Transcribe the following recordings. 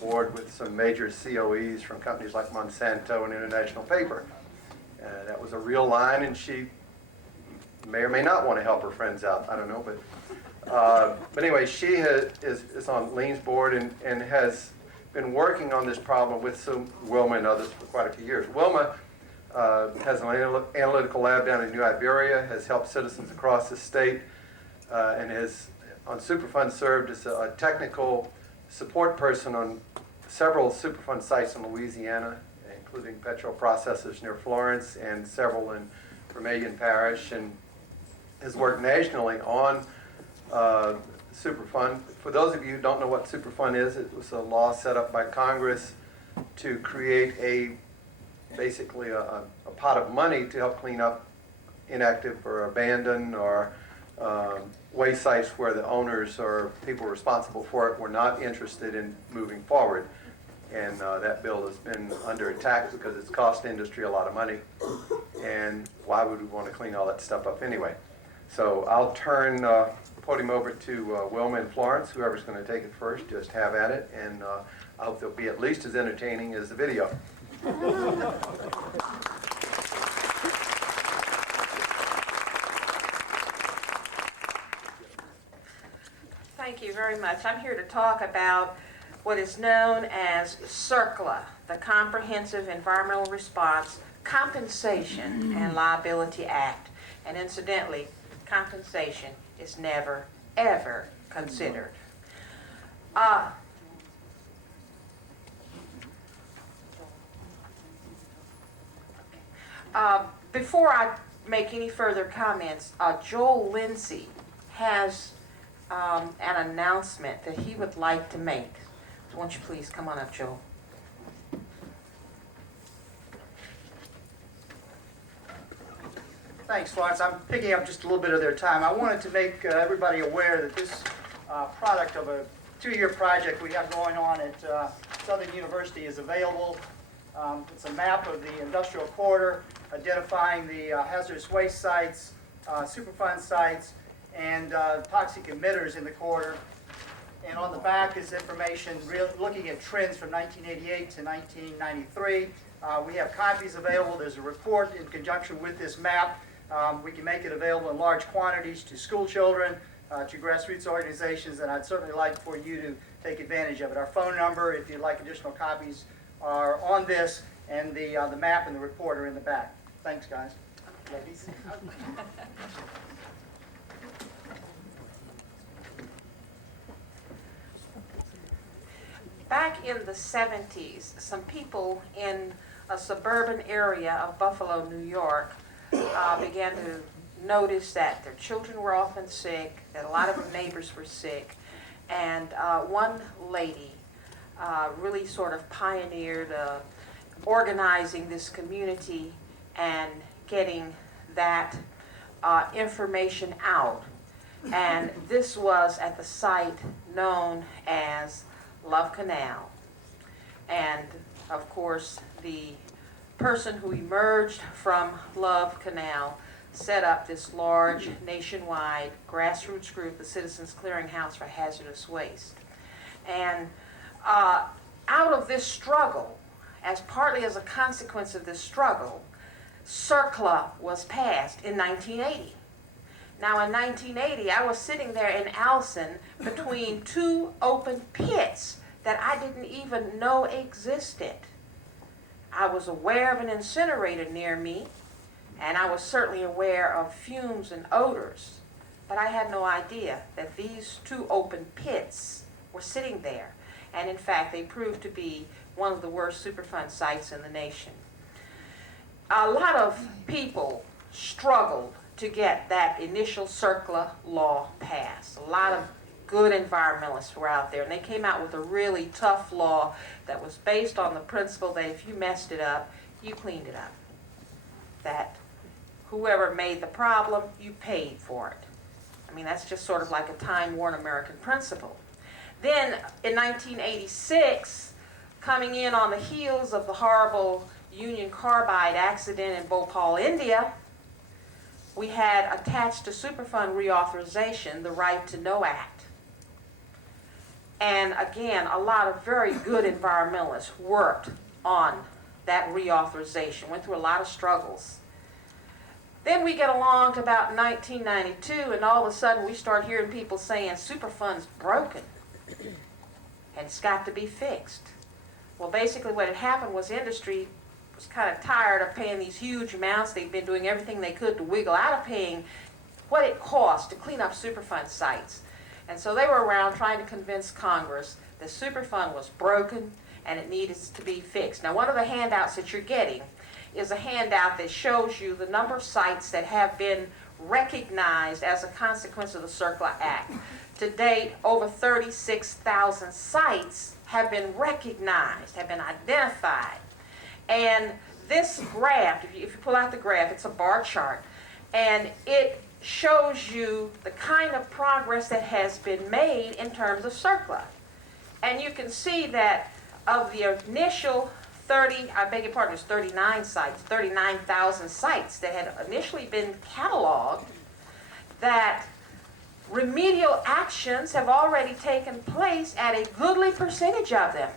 board with some major COEs from companies like Monsanto and International Paper. That was a real line, and she may or may not want to help her friends out. I don't know, but anyway, she is on Lean's board and has been working on this problem with Wilma and others for quite a few years. Wilma has an analytical lab down in New Iberia, has helped citizens across the state, and has on Superfund served as a technical support person on several Superfund sites in Louisiana, including petrol processors near Florence and several in Vermilion Parish, and has worked nationally on Superfund. For those of you who don't know what Superfund is, it was a law set up by Congress to create basically a pot of money to help clean up inactive or abandoned or waste sites where the owners or people responsible for it were not interested in moving forward. And that bill has been under attack because it's cost industry a lot of money. And why would we want to clean all that stuff up anyway? So I'll turn the podium over to Wilma and Florence. Whoever's going to take it first, just have at it. And I hope they'll be at least as entertaining as the video. Thank you very much. I'm here to talk about what is known as CERCLA, the Comprehensive Environmental Response Compensation and Liability Act. And incidentally, compensation is never, ever considered. Before I make any further comments, Joel Lindsay has an announcement that he would like to make. So won't you please come on up, Joel? Thanks, Florence. I'm picking up just a little bit of their time. I wanted to make everybody aware that this product of a 2-year project we have going on at Southern University is available. It's a map of the industrial corridor identifying the hazardous waste sites, Superfund sites, and toxic emitters in the corridor. And on the back is information looking at trends from 1988 to 1993. We have copies available. There's a report in conjunction with this map. We can make it available in large quantities to school children, to grassroots organizations, and I'd certainly like for you to take advantage of it. Our phone number, if you'd like additional copies, are on this, and the map and the report are in the back. Thanks, guys. Ladies. Back in the 70s, some people in a suburban area of Buffalo, New York, began to notice that their children were often sick, that a lot of their neighbors were sick, and one lady really sort of pioneered organizing this community and getting that information out. And this was at the site known as Love Canal. And of course, the person who emerged from Love Canal set up this large nationwide grassroots group, the Citizens Clearinghouse for Hazardous Waste. And out of this struggle, partly as a consequence of this struggle, CERCLA was passed in 1980. Now in 1980, I was sitting there in Alson between 2 open pits that I didn't even know existed. I was aware of an incinerator near me, and I was certainly aware of fumes and odors, but I had no idea that these 2 open pits were sitting there. And in fact, they proved to be one of the worst Superfund sites in the nation. A lot of people struggled to get that initial CERCLA law passed. A lot of good environmentalists were out there, and they came out with a really tough law that was based on the principle that if you messed it up, you cleaned it up. That whoever made the problem, you paid for it. I mean, that's just sort of like a time-worn American principle. Then in 1986, coming in on the heels of the horrible Union Carbide accident in Bhopal, India, we had, attached to Superfund reauthorization, the Right to Know Act. And again, a lot of very good environmentalists worked on that reauthorization, went through a lot of struggles. Then we get along to about 1992, and all of a sudden we start hearing people saying Superfund's broken and it's got to be fixed. Well, basically what had happened was industry was kind of tired of paying these huge amounts. They'd been doing everything they could to wiggle out of paying what it cost to clean up Superfund sites. And so they were around trying to convince Congress that Superfund was broken and it needed to be fixed. Now, one of the handouts that you're getting is a handout that shows you the number of sites that have been recognized as a consequence of the CERCLA Act. To date, over 36,000 sites have been recognized, have been identified. And this graph, if you pull out the graph, it's a bar chart, and it shows you the kind of progress that has been made in terms of CERCLA. And you can see that of the initial 39 sites, 39,000 sites that had initially been cataloged, that remedial actions have already taken place at a goodly percentage of them.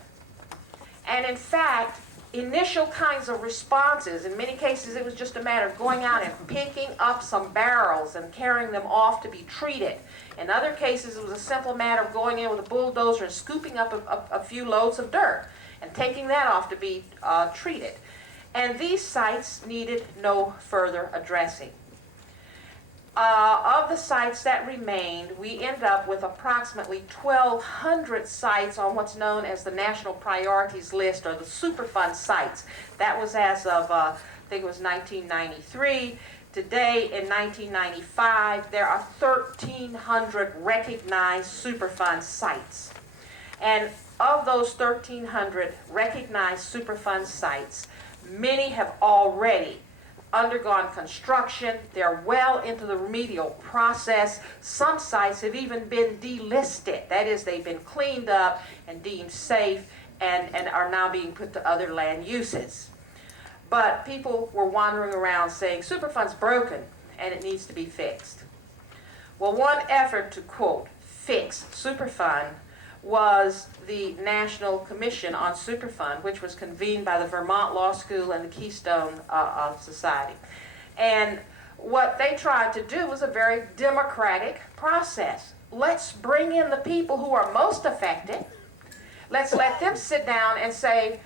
And in fact, initial kinds of responses, in many cases it was just a matter of going out and picking up some barrels and carrying them off to be treated. In other cases it was a simple matter of going in with a bulldozer and scooping up a few loads of dirt and taking that off to be treated. And these sites needed no further addressing. Of the sites that remained, we end up with approximately 1,200 sites on what's known as the National Priorities List, or the Superfund sites. That was as of, I think it was 1993. Today, in 1995, there are 1,300 recognized Superfund sites. And of those 1,300 recognized Superfund sites, many have already undergone construction. They're well into the remedial process. Some sites have even been delisted. That is, they've been cleaned up and deemed safe and are now being put to other land uses. But people were wandering around saying, Superfund's broken and it needs to be fixed. Well, one effort to, quote, fix Superfund was the National Commission on Superfund, which was convened by the Vermont Law School and the Keystone Society. And what they tried to do was a very democratic process. Let's bring in the people who are most affected. Let's let them sit down and say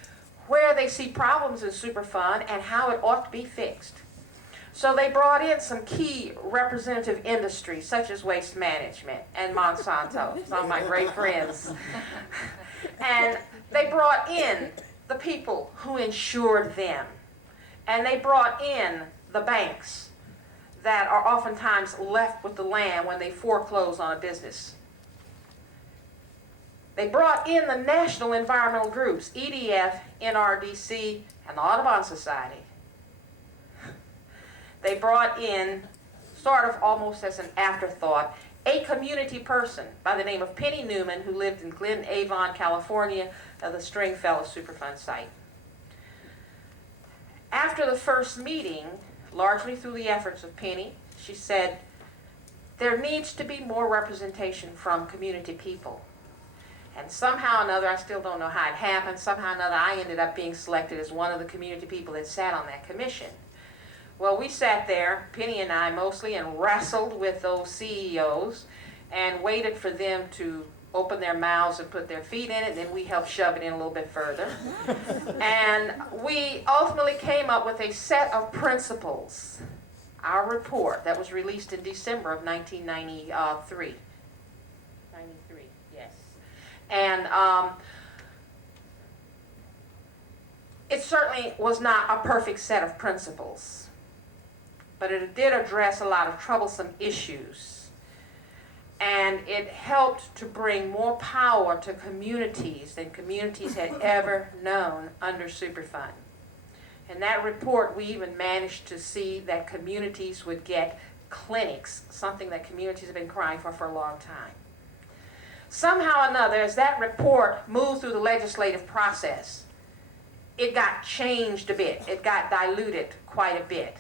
where they see problems in Superfund and how it ought to be fixed. So they brought in some key representative industries, such as waste management and Monsanto, some of my great friends. And they brought in the people who insured them. And they brought in the banks that are oftentimes left with the land when they foreclose on a business. They brought in the national environmental groups, EDF, NRDC, and the Audubon Society. They brought in, sort of almost as an afterthought, a community person by the name of Penny Newman, who lived in Glen Avon, California, the Stringfellow Superfund site. After the first meeting, largely through the efforts of Penny, she said, there needs to be more representation from community people. And somehow or another, I still don't know how it happened, somehow or another I ended up being selected as one of the community people that sat on that commission. Well, we sat there, Penny and I mostly, and wrestled with those CEOs and waited for them to open their mouths and put their feet in it, then we helped shove it in a little bit further. And we ultimately came up with a set of principles, our report that was released in December of 1993. 93, yes. And it certainly was not a perfect set of principles, but it did address a lot of troublesome issues. And it helped to bring more power to communities than communities had ever known under Superfund. In that report, we even managed to see that communities would get clinics, something that communities have been crying for a long time. Somehow or another, as that report moved through the legislative process, it got changed a bit. It got diluted quite a bit,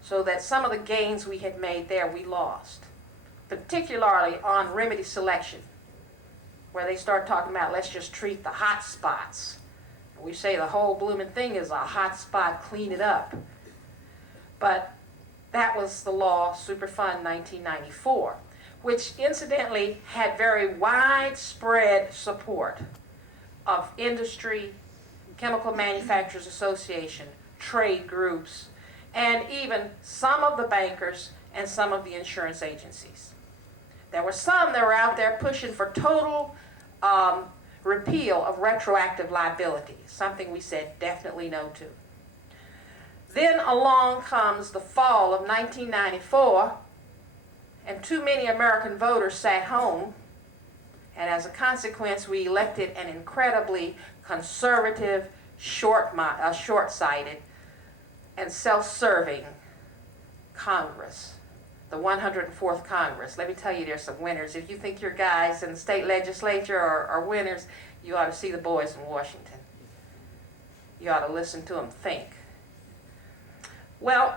so that some of the gains we had made there we lost, particularly on remedy selection. where they start talking about let's just treat the hot spots. We say the whole blooming thing is a hot spot, clean it up. But that was the law, Superfund 1994, which incidentally had very widespread support of industry, Chemical Manufacturers Association, trade groups, and even some of the bankers and some of the insurance agencies. There were some that were out there pushing for total repeal of retroactive liability, something we said definitely no to. Then along comes the fall of 1994, and too many American voters sat home, and as a consequence, we elected an incredibly conservative, short-sighted, and self-serving Congress, the 104th Congress. Let me tell you, there's some winners. If you think your guys in the state legislature are winners, you ought to see the boys in Washington. You ought to listen to them think. Well,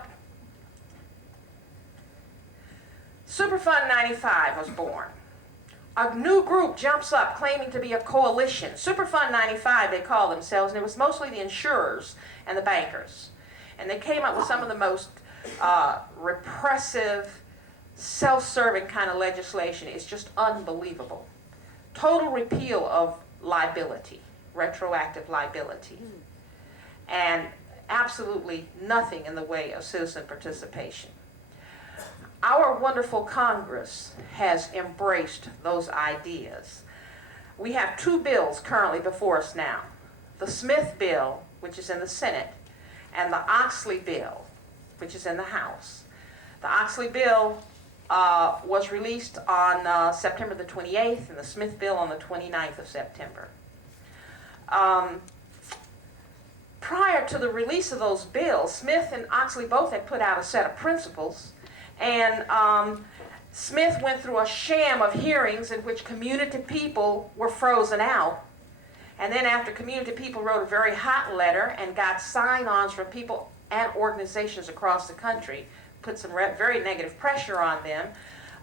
Superfund 95 was born. A new group jumps up claiming to be a coalition. Superfund 95, they call themselves, and it was mostly the insurers and the bankers. And they came up with some of the most repressive, self-serving kind of legislation. It's just unbelievable. Total repeal of liability, retroactive liability, and absolutely nothing in the way of citizen participation. Our wonderful Congress has embraced those ideas. We have two bills currently before us now. The Smith bill, which is in the Senate, and the Oxley bill, which is in the House. The Oxley bill was released on September the 28th, and the Smith bill on the 29th of September. Prior to the release of those bills, Smith and Oxley both had put out a set of principles, and Smith went through a sham of hearings in which community people were frozen out. And then after community people wrote a very hot letter and got sign-ons from people and organizations across the country, put some very negative pressure on them,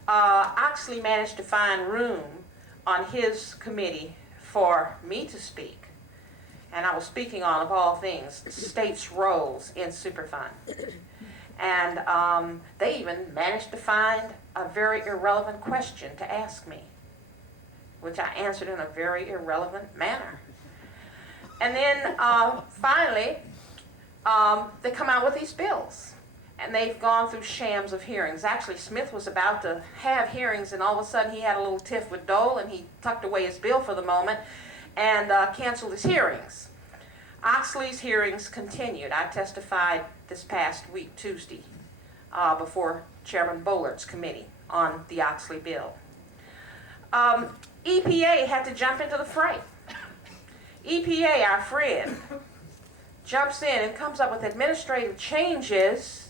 Oxley managed to find room on his committee for me to speak. And I was speaking on, of all things, states' roles in Superfund. And they even managed to find a very irrelevant question to ask me, which I answered in a very irrelevant manner. And then finally, they come out with these bills. And they've gone through shams of hearings. Actually, Smith was about to have hearings, and all of a sudden he had a little tiff with Dole, and he tucked away his bill for the moment and canceled his hearings. Oxley's hearings continued. I testified this past week, Tuesday, before Chairman Bollard's committee on the Oxley bill. EPA had to jump into the fray. EPA, our friend, jumps in and comes up with administrative changes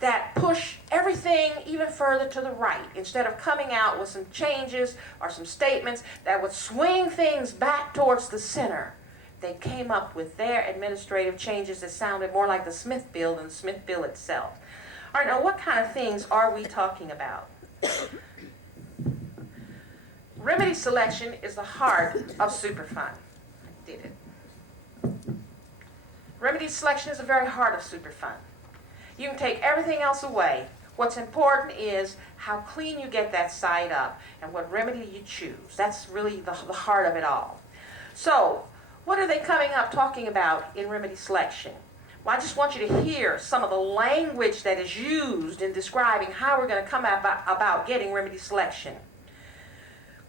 that push everything even further to the right. Instead of coming out with some changes or some statements that would swing things back towards the center, they came up with their administrative changes that sounded more like the Smith bill than the Smith bill itself. All right, now what kind of things are we talking about? Remedy selection is the heart of Superfund. I did it. Remedy selection is the very heart of Superfund. You can take everything else away. What's important is how clean you get that site up and what remedy you choose. That's really the heart of it all. So, what are they coming up talking about in remedy selection? Well, I just want you to hear some of the language that is used in describing how we're going to come about getting remedy selection.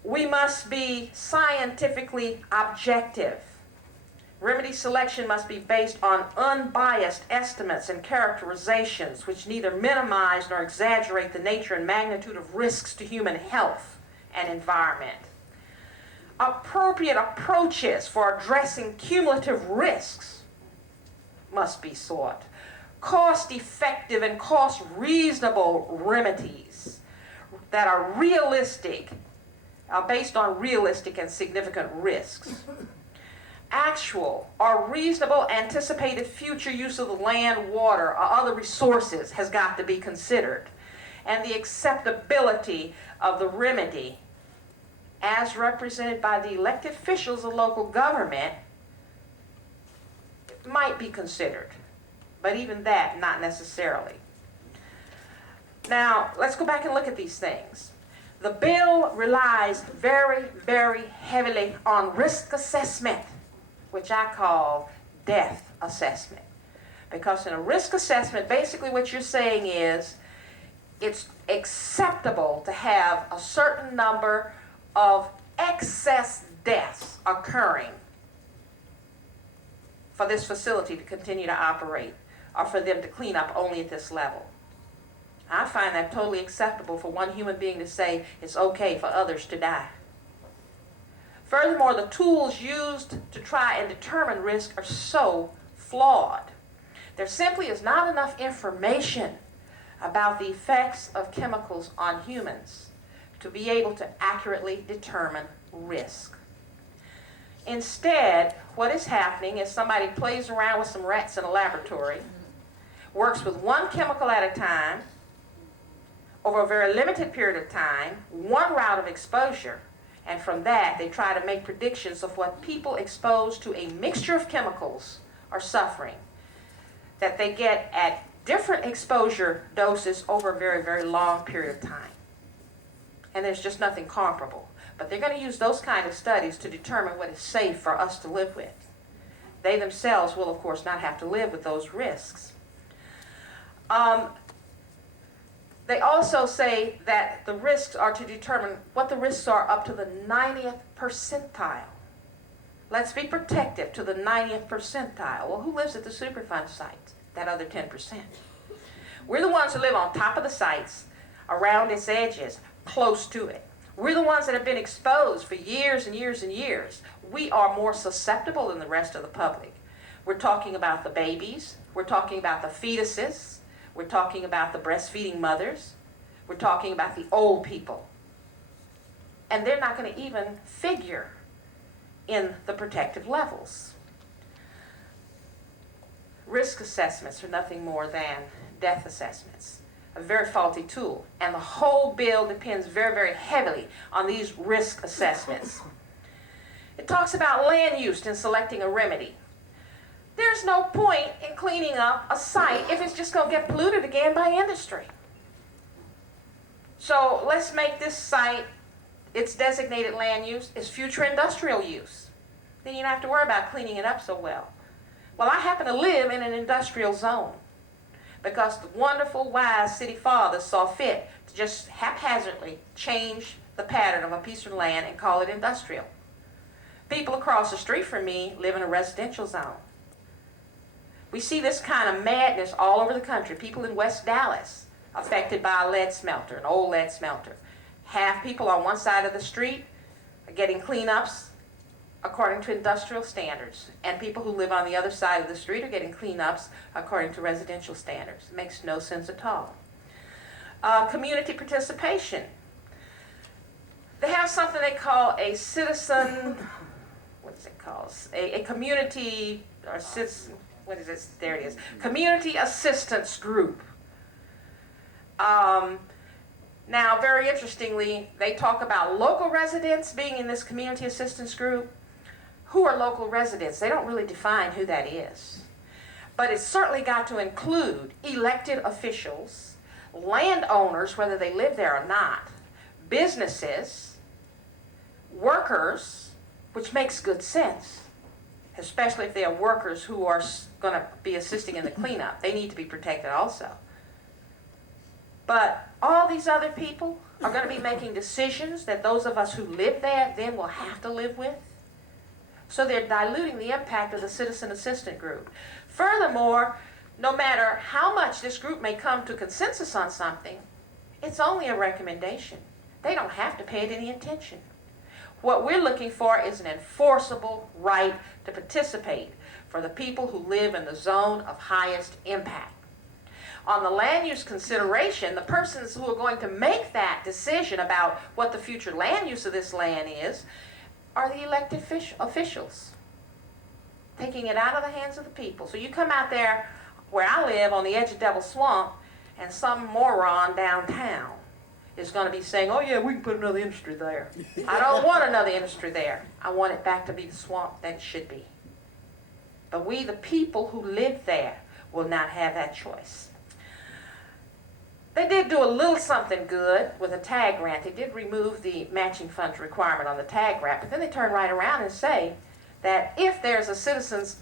We must be scientifically objective. Remedy selection must be based on unbiased estimates and characterizations which neither minimize nor exaggerate the nature and magnitude of risks to human health and environment. Appropriate approaches for addressing cumulative risks must be sought. Cost-effective and cost-reasonable remedies that are realistic, based on realistic and significant risks. Actual or reasonable anticipated future use of the land, water, or other resources has got to be considered. And the acceptability of the remedy as represented by the elected officials of local government, might be considered. But even that, not necessarily. Now, let's go back and look at these things. The bill relies very, very heavily on risk assessment, which I call death assessment. Because in a risk assessment, basically what you're saying is it's acceptable to have a certain number of excess deaths occurring for this facility to continue to operate, or for them to clean up only at this level. I find that totally acceptable for one human being to say it's okay for others to die. Furthermore, the tools used to try and determine risk are so flawed. There simply is not enough information about the effects of chemicals on humans to be able to accurately determine risk. Instead, what is happening is somebody plays around with some rats in a laboratory, works with one chemical at a time, over a very limited period of time, one route of exposure, and from that they try to make predictions of what people exposed to a mixture of chemicals are suffering, that they get at different exposure doses over a very, very long period of time. And there's just nothing comparable. But they're going to use those kind of studies to determine what is safe for us to live with. They themselves will, of course, not have to live with those risks. They also say that the risks are to determine what the risks are up to the 90th percentile. Let's be protective to the 90th percentile. Well, who lives at the Superfund site? That other 10%. We're the ones who live on top of the sites, around its edges, close to it. We're the ones that have been exposed for years and years and years. We are more susceptible than the rest of the public. We're talking about the babies. We're talking about the fetuses. We're talking about the breastfeeding mothers. We're talking about the old people. And they're not going to even figure in the protective levels. Risk assessments are nothing more than death assessments. A very faulty tool. And the whole bill depends very, very heavily on these risk assessments. It talks about land use in selecting a remedy. There's no point in cleaning up a site if it's just going to get polluted again by industry. So let's make this site, its designated land use is future industrial use. Then you don't have to worry about cleaning it up so well. Well, I happen to live in an industrial zone because the wonderful, wise city fathers saw fit to just haphazardly change the pattern of a piece of land and call it industrial. People across the street from me live in a residential zone. We see this kind of madness all over the country. People in West Dallas affected by a lead smelter, an old lead smelter. Half people on one side of the street are getting cleanups according to industrial standards, and people who live on the other side of the street are getting cleanups according to residential standards. It makes no sense at all. Community participation. They have something they call a citizen, what is it called? A community, or citizen, what is it? There it is. Community assistance group. Now, very interestingly, they talk about local residents being in this community assistance group. Who are local residents? They don't really define who that is. But it's certainly got to include elected officials, landowners, whether they live there or not, businesses, workers, which makes good sense, especially if they are workers who are going to be assisting in the cleanup. They need to be protected also. But all these other people are going to be making decisions that those of us who live there then will have to live with. So they're diluting the impact of the citizen assistant group. Furthermore, no matter how much this group may come to consensus on something, it's only a recommendation. They don't have to pay it any attention. What we're looking for is an enforceable right to participate for the people who live in the zone of highest impact. On the land use consideration, the persons who are going to make that decision about what the future land use of this land is are the elected officials, taking it out of the hands of the people. So you come out there where I live on the edge of Devil's Swamp, and some moron downtown is going to be saying, oh yeah, we can put another industry there. I don't want another industry there. I want it back to be the swamp that it should be. But we, the people who live there, will not have that choice. They did do a little something good with a tag grant. They did remove the matching funds requirement on the tag grant, but then they turn right around and say that if there's a citizens,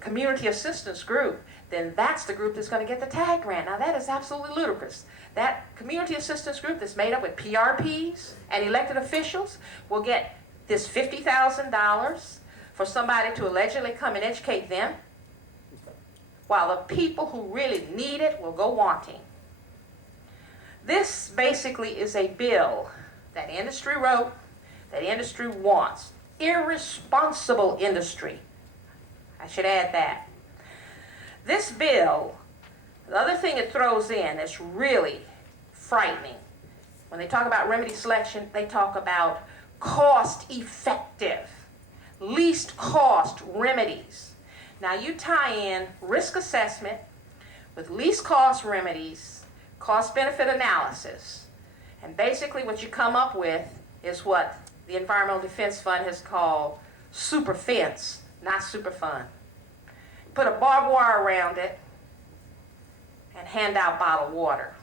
community assistance group, then that's the group that's going to get the tag grant. Now that is absolutely ludicrous. That community assistance group that's made up with PRPs and elected officials will get this $50,000 for somebody to allegedly come and educate them, while the people who really need it will go wanting. This basically is a bill that industry wrote, that industry wants. Irresponsible industry. I should add that. This bill, the other thing it throws in that's really frightening, when they talk about remedy selection, they talk about cost-effective, least cost remedies. Now you tie in risk assessment with least cost remedies, cost-benefit analysis, and basically what you come up with is what the Environmental Defense Fund has called super fence, not super fun. Put a barbed wire around it and hand out bottled water.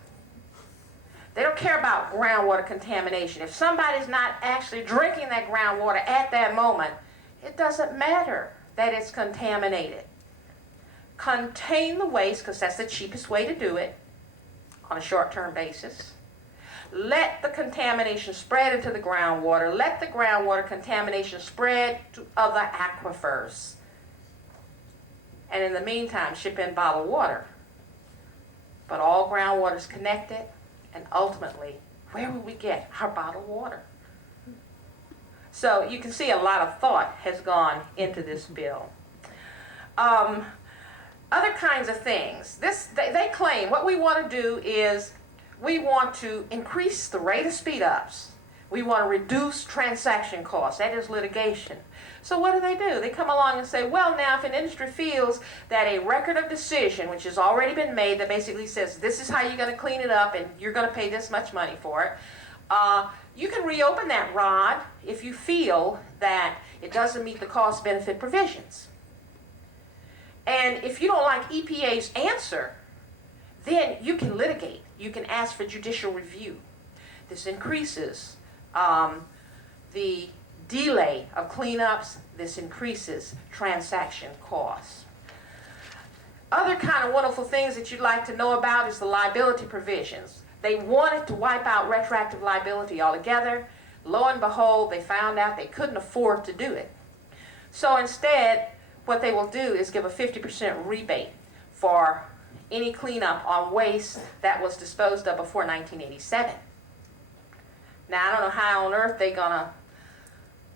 They don't care about groundwater contamination. If somebody's not actually drinking that groundwater at that moment, it doesn't matter that it's contaminated. Contain the waste, because that's the cheapest way to do it on a short-term basis. Let the contamination spread into the groundwater. Let the groundwater contamination spread to other aquifers. And in the meantime, ship in bottled water. But all groundwater is connected, and ultimately, where will we get our bottled water? So you can see a lot of thought has gone into this bill. Other kinds of things. They claim what we want to do is we want to increase the rate of speed-ups. We want to reduce transaction costs. That is litigation. So what do? They come along and say, well, now if an industry feels that a record of decision, which has already been made, that basically says this is how you're going to clean it up and you're going to pay this much money for it, you can reopen that rod if you feel that it doesn't meet the cost-benefit provisions. And if you don't like EPA's answer, then you can litigate. You can ask for judicial review. This increases the delay of cleanups. This increases transaction costs. Other kind of wonderful things that you'd like to know about is the liability provisions. They wanted to wipe out retroactive liability altogether. Lo and behold, they found out they couldn't afford to do it. So instead, what they will do is give a 50% rebate for any cleanup on waste that was disposed of before 1987. Now, I don't know how on earth they're going to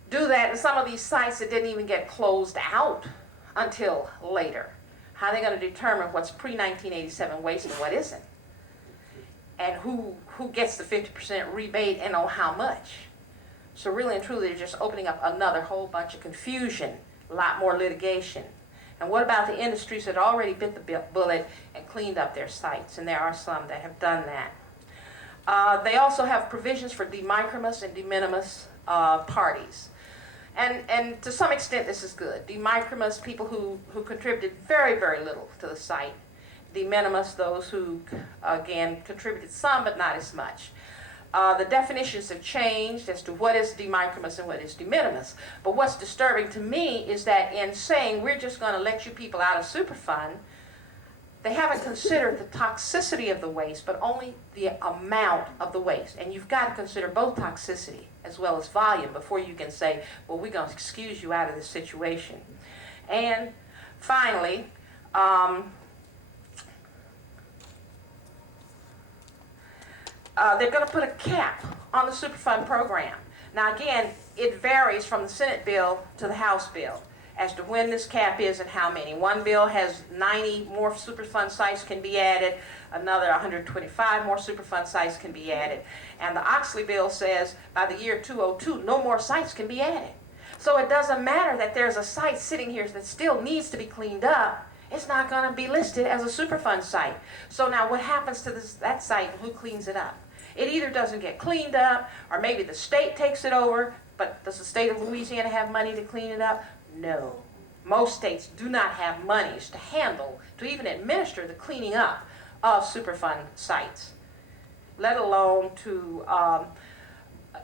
do that in some of these sites that didn't even get closed out until later. How are they going to determine what's pre-1987 waste and what isn't? And who gets the 50% rebate and on how much? So really and truly, they're just opening up another whole bunch of confusion, a lot more litigation. And what about the industries that already bit the bullet and cleaned up their sites? And there are some that have done that. They also have provisions for de minimis and de minimis parties. And to some extent, this is good. De minimis, people who contributed very, very little to the site. De minimis, those who, again, contributed some, but not as much. The definitions have changed as to what is de minimis and what is de minimis. But what's disturbing to me is that in saying we're just going to let you people out of Superfund, they haven't considered the toxicity of the waste, but only the amount of the waste. And you've got to consider both toxicity as well as volume before you can say, well, we're going to excuse you out of this situation. And finally, they're going to put a cap on the Superfund program. Now again, it varies from the Senate bill to the House bill as to when this cap is and how many. One bill has 90 more Superfund sites can be added, another 125 more Superfund sites can be added. And the Oxley bill says by the year 2002, no more sites can be added. So it doesn't matter that there's a site sitting here that still needs to be cleaned up. It's not going to be listed as a Superfund site. So now what happens to that site and who cleans it up? It either doesn't get cleaned up, or maybe the state takes it over, but does the state of Louisiana have money to clean it up? No. Most states do not have monies to handle, to even administer the cleaning up of Superfund sites, let alone to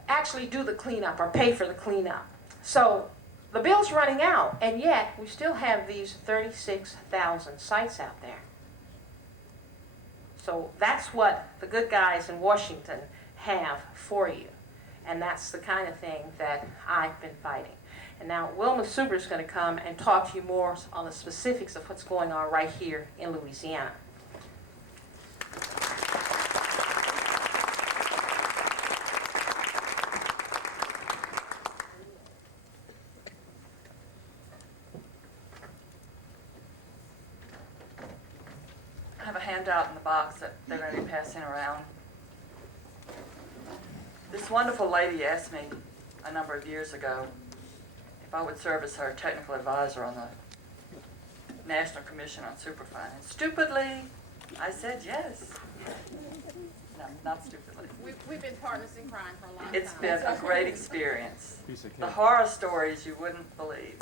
actually do the cleanup or pay for the cleanup. So the bill's running out, and yet we still have these 36,000 sites out there. So that's what the good guys in Washington have for you. And that's the kind of thing that I've been fighting. And now Wilma Super is going to come and talk to you more on the specifics of what's going on right here in Louisiana. I have a handout in the box that they're going to be passing around. This wonderful lady asked me a number of years ago if I would serve as her technical advisor on the National Commission on Superfund. And stupidly, I said yes. No, not stupidly. We've been partners in crime for a long time. It's been a great experience. The horror stories you wouldn't believe.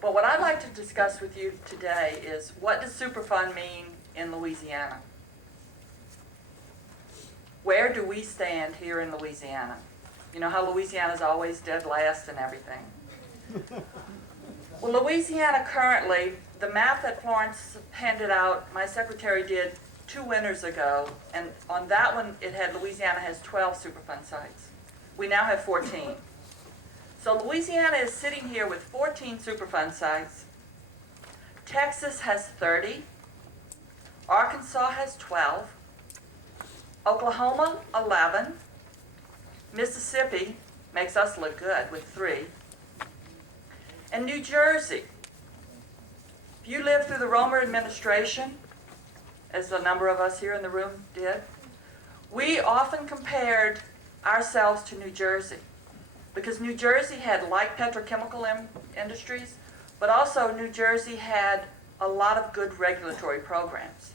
But what I'd like to discuss with you today is, what does Superfund mean in Louisiana? Where do we stand here in Louisiana? You know how Louisiana's always dead last and everything. Well, Louisiana currently, the map that Florence handed out, my secretary did 2 winters ago, and on that one it had Louisiana has 12 Superfund sites. We now have 14. So Louisiana is sitting here with 14 Superfund sites. Texas has 30. Arkansas has 12. Oklahoma, 11. Mississippi makes us look good with 3. And New Jersey. If you lived through the Romer administration, as a number of us here in the room did, we often compared ourselves to New Jersey, because New Jersey had like petrochemical industries, but also New Jersey had a lot of good regulatory programs.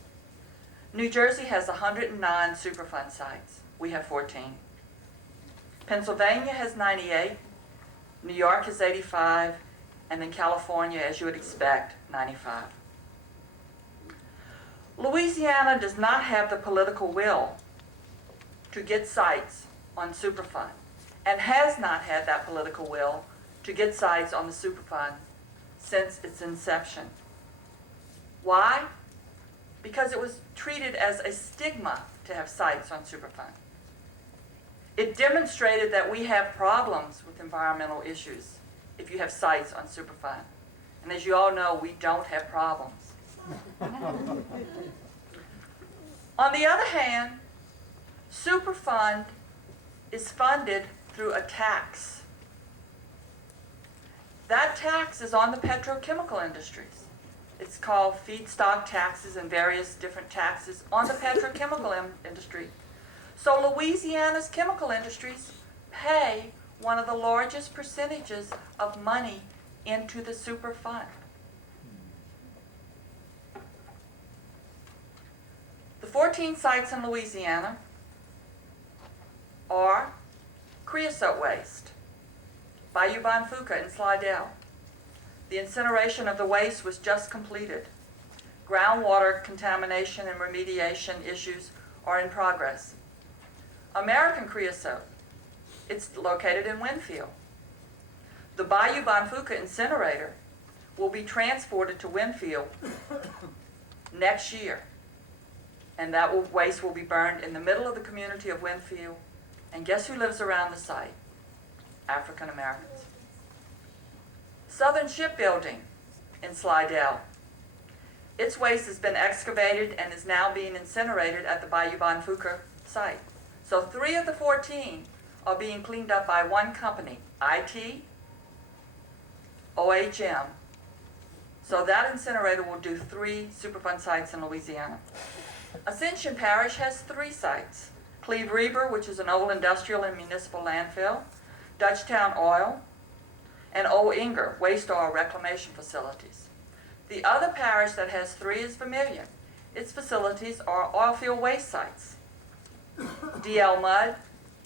New Jersey has 109 Superfund sites. We have 14. Pennsylvania has 98. New York has 85. And then California, as you would expect, 95. Louisiana does not have the political will to get sites on Superfund, and has not had that political will to get sites on the Superfund since its inception. Why? Because it was treated as a stigma to have sites on Superfund. It demonstrated that we have problems with environmental issues if you have sites on Superfund. And as you all know, we don't have problems. On the other hand, Superfund is funded through a tax. That tax is on the petrochemical industries. It's called feedstock taxes and various different taxes on the petrochemical industry. So Louisiana's chemical industries pay one of the largest percentages of money into the Superfund. The 14 sites in Louisiana are creosote waste, Bayou Bonfouca in Slidell. The incineration of the waste was just completed. Groundwater contamination and remediation issues are in progress. American creosote, it's located in Winfield. The Bayou Bonfouca incinerator will be transported to Winfield next year. And that waste will be burned in the middle of the community of Winfield. And guess who lives around the site? African Americans. Southern Shipbuilding in Slidell. Its waste has been excavated and is now being incinerated at the Bayou Bonfouca site. So 3 of the 14 are being cleaned up by one company, IT, OHM. So that incinerator will do 3 Superfund sites in Louisiana. Ascension Parish has 3 sites. Cleve Reber, which is an old industrial and municipal landfill, Dutchtown Oil, and Old Inger, waste oil reclamation facilities. The other parish that has 3 is Vermilion. Its facilities are oil field waste sites. DL Mud,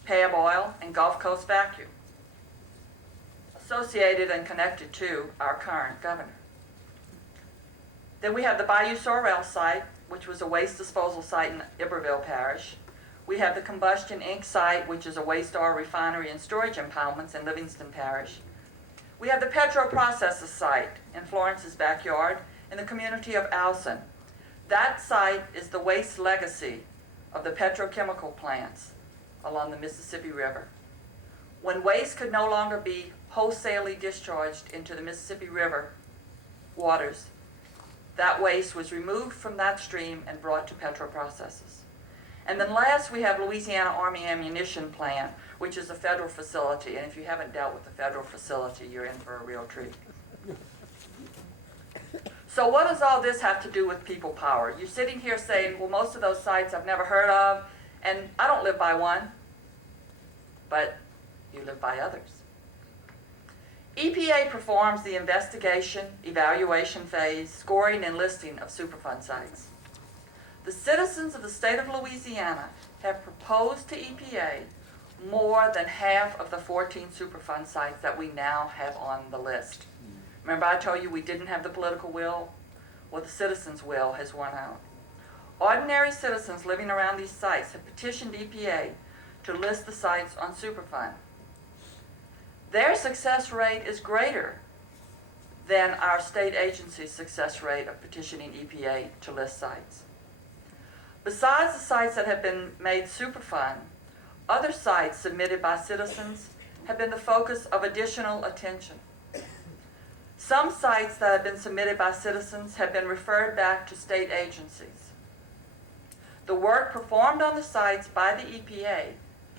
Pab Oil, and Gulf Coast Vacuum, associated and connected to our current governor. Then we have the Bayou Sorrel site, which was a waste disposal site in Iberville Parish. We have the Combustion Inc. site, which is a waste oil refinery and storage impoundments in Livingston Parish. We have the Petroprocessor site in Florence's backyard in the community of Alson. That site is the waste legacy of the petrochemical plants along the Mississippi River. When waste could no longer be wholesalely discharged into the Mississippi River waters, that waste was removed from that stream and brought to petroprocessors. And then last, we have Louisiana Army Ammunition Plant, which is a federal facility. And if you haven't dealt with the federal facility, you're in for a real treat. So what does all this have to do with people power? You're sitting here saying, well, most of those sites I've never heard of, and I don't live by one, but you live by others. EPA performs the investigation, evaluation phase, scoring, and listing of Superfund sites. The citizens of the state of Louisiana have proposed to EPA more than half of the 14 Superfund sites that we now have on the list. Remember I told you we didn't have the political will? Well, the citizens' will has won out. Ordinary citizens living around these sites have petitioned EPA to list the sites on Superfund. Their success rate is greater than our state agency's success rate of petitioning EPA to list sites. Besides the sites that have been made Superfund, other sites submitted by citizens have been the focus of additional attention. Some sites that have been submitted by citizens have been referred back to state agencies. The work performed on the sites by the EPA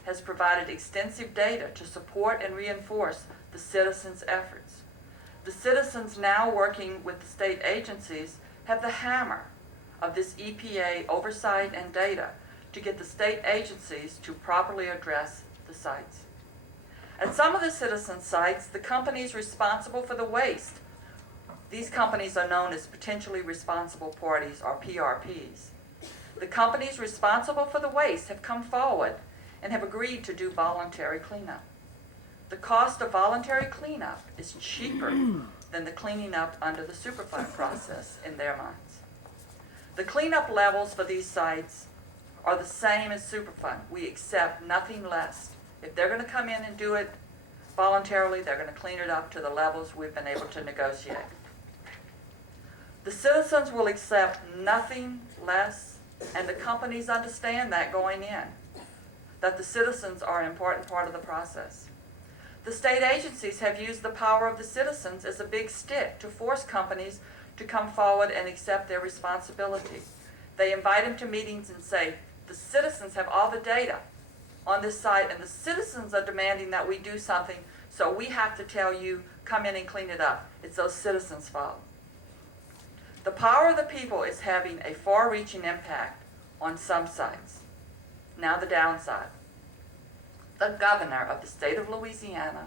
has provided extensive data to support and reinforce the citizens' efforts. The citizens now working with the state agencies have the hammer of this EPA oversight and data to get the state agencies to properly address the sites. At some of the citizen sites, the companies responsible for the waste, these companies are known as potentially responsible parties, or PRPs. The companies responsible for the waste have come forward and have agreed to do voluntary cleanup. The cost of voluntary cleanup is cheaper than the cleaning up under the Superfund process in their minds. The cleanup levels for these sites are the same as Superfund. We accept nothing less. If they're going to come in and do it voluntarily, they're going to clean it up to the levels we've been able to negotiate. The citizens will accept nothing less, and the companies understand that going in, that the citizens are an important part of the process. The state agencies have used the power of the citizens as a big stick to force companies to come forward and accept their responsibility. They invite them to meetings and say, the citizens have all the data on this site, and the citizens are demanding that we do something, so we have to tell you, come in and clean it up. It's those citizens' fault. The power of the people is having a far-reaching impact on some sites. Now the downside. The governor of the state of Louisiana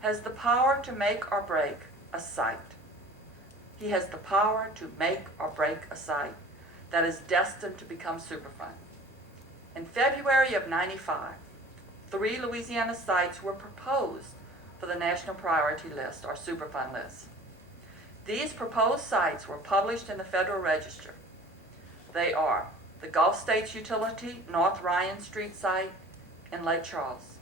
has the power to make or break a site. He has the power to make or break a site that is destined to become Superfund. In February of '95, 3 Louisiana sites were proposed for the National Priority List, or Superfund list. These proposed sites were published in the Federal Register. They are the Gulf States Utility North Ryan Street site in Lake Charles,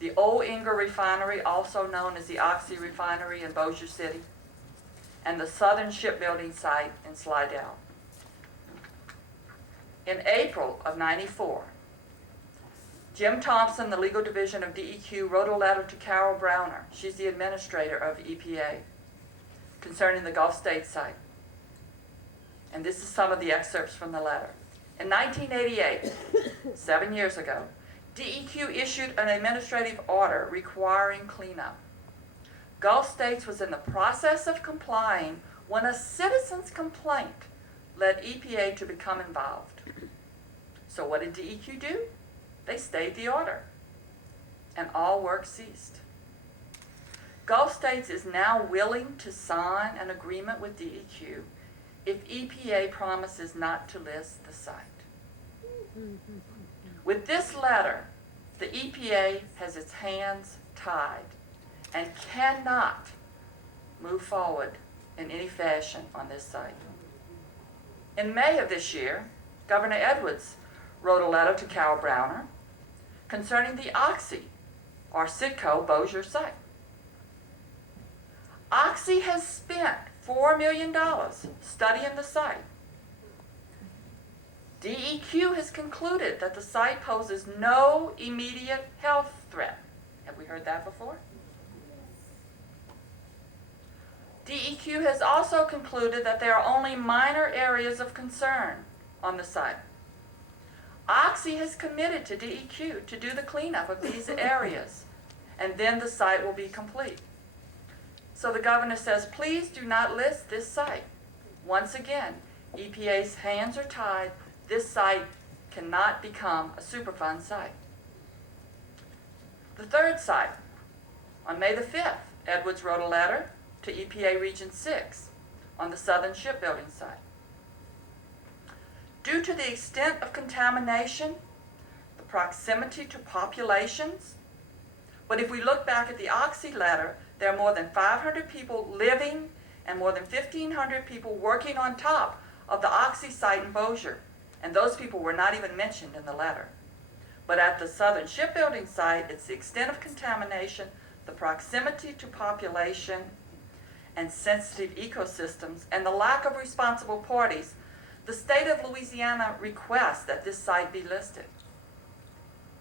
the Old Inger Refinery, also known as the Oxy Refinery in Bossier City, and the Southern Shipbuilding site in Slidell. In April of '94, Jim Thompson, the legal division of DEQ, wrote a letter to Carol Browner, she's the administrator of EPA, concerning the Gulf States site. And this is some of the excerpts from the letter. In 1988, 7 years ago, DEQ issued an administrative order requiring cleanup. Gulf States was in the process of complying when a citizen's complaint led EPA to become involved. So what did DEQ do? They stayed the order, and all work ceased. Gulf States is now willing to sign an agreement with DEQ if EPA promises not to list the site. With this letter, the EPA has its hands tied and cannot move forward in any fashion on this site. In May of this year, Governor Edwards wrote a letter to Carol Browner concerning the Oxy, or Citco, Bossier site. Oxy has spent $4 million studying the site. DEQ has concluded that the site poses no immediate health threat. Have we heard that before? DEQ has also concluded that there are only minor areas of concern on the site. Oxy has committed to DEQ to do the cleanup of these areas, and then the site will be complete. So the governor says, please do not list this site. Once again, EPA's hands are tied. This site cannot become a Superfund site. The third site, on May the 5th, Edwards wrote a letter to EPA Region 6 on the southern shipbuilding site. Due to the extent of contamination, the proximity to populations, but if we look back at the Oxy letter, there are more than 500 people living and more than 1,500 people working on top of the Oxy site in Bossier, and those people were not even mentioned in the letter. But at the southern shipbuilding site, it's the extent of contamination, the proximity to population and sensitive ecosystems, and the lack of responsible parties. The state of Louisiana requests that this site be listed.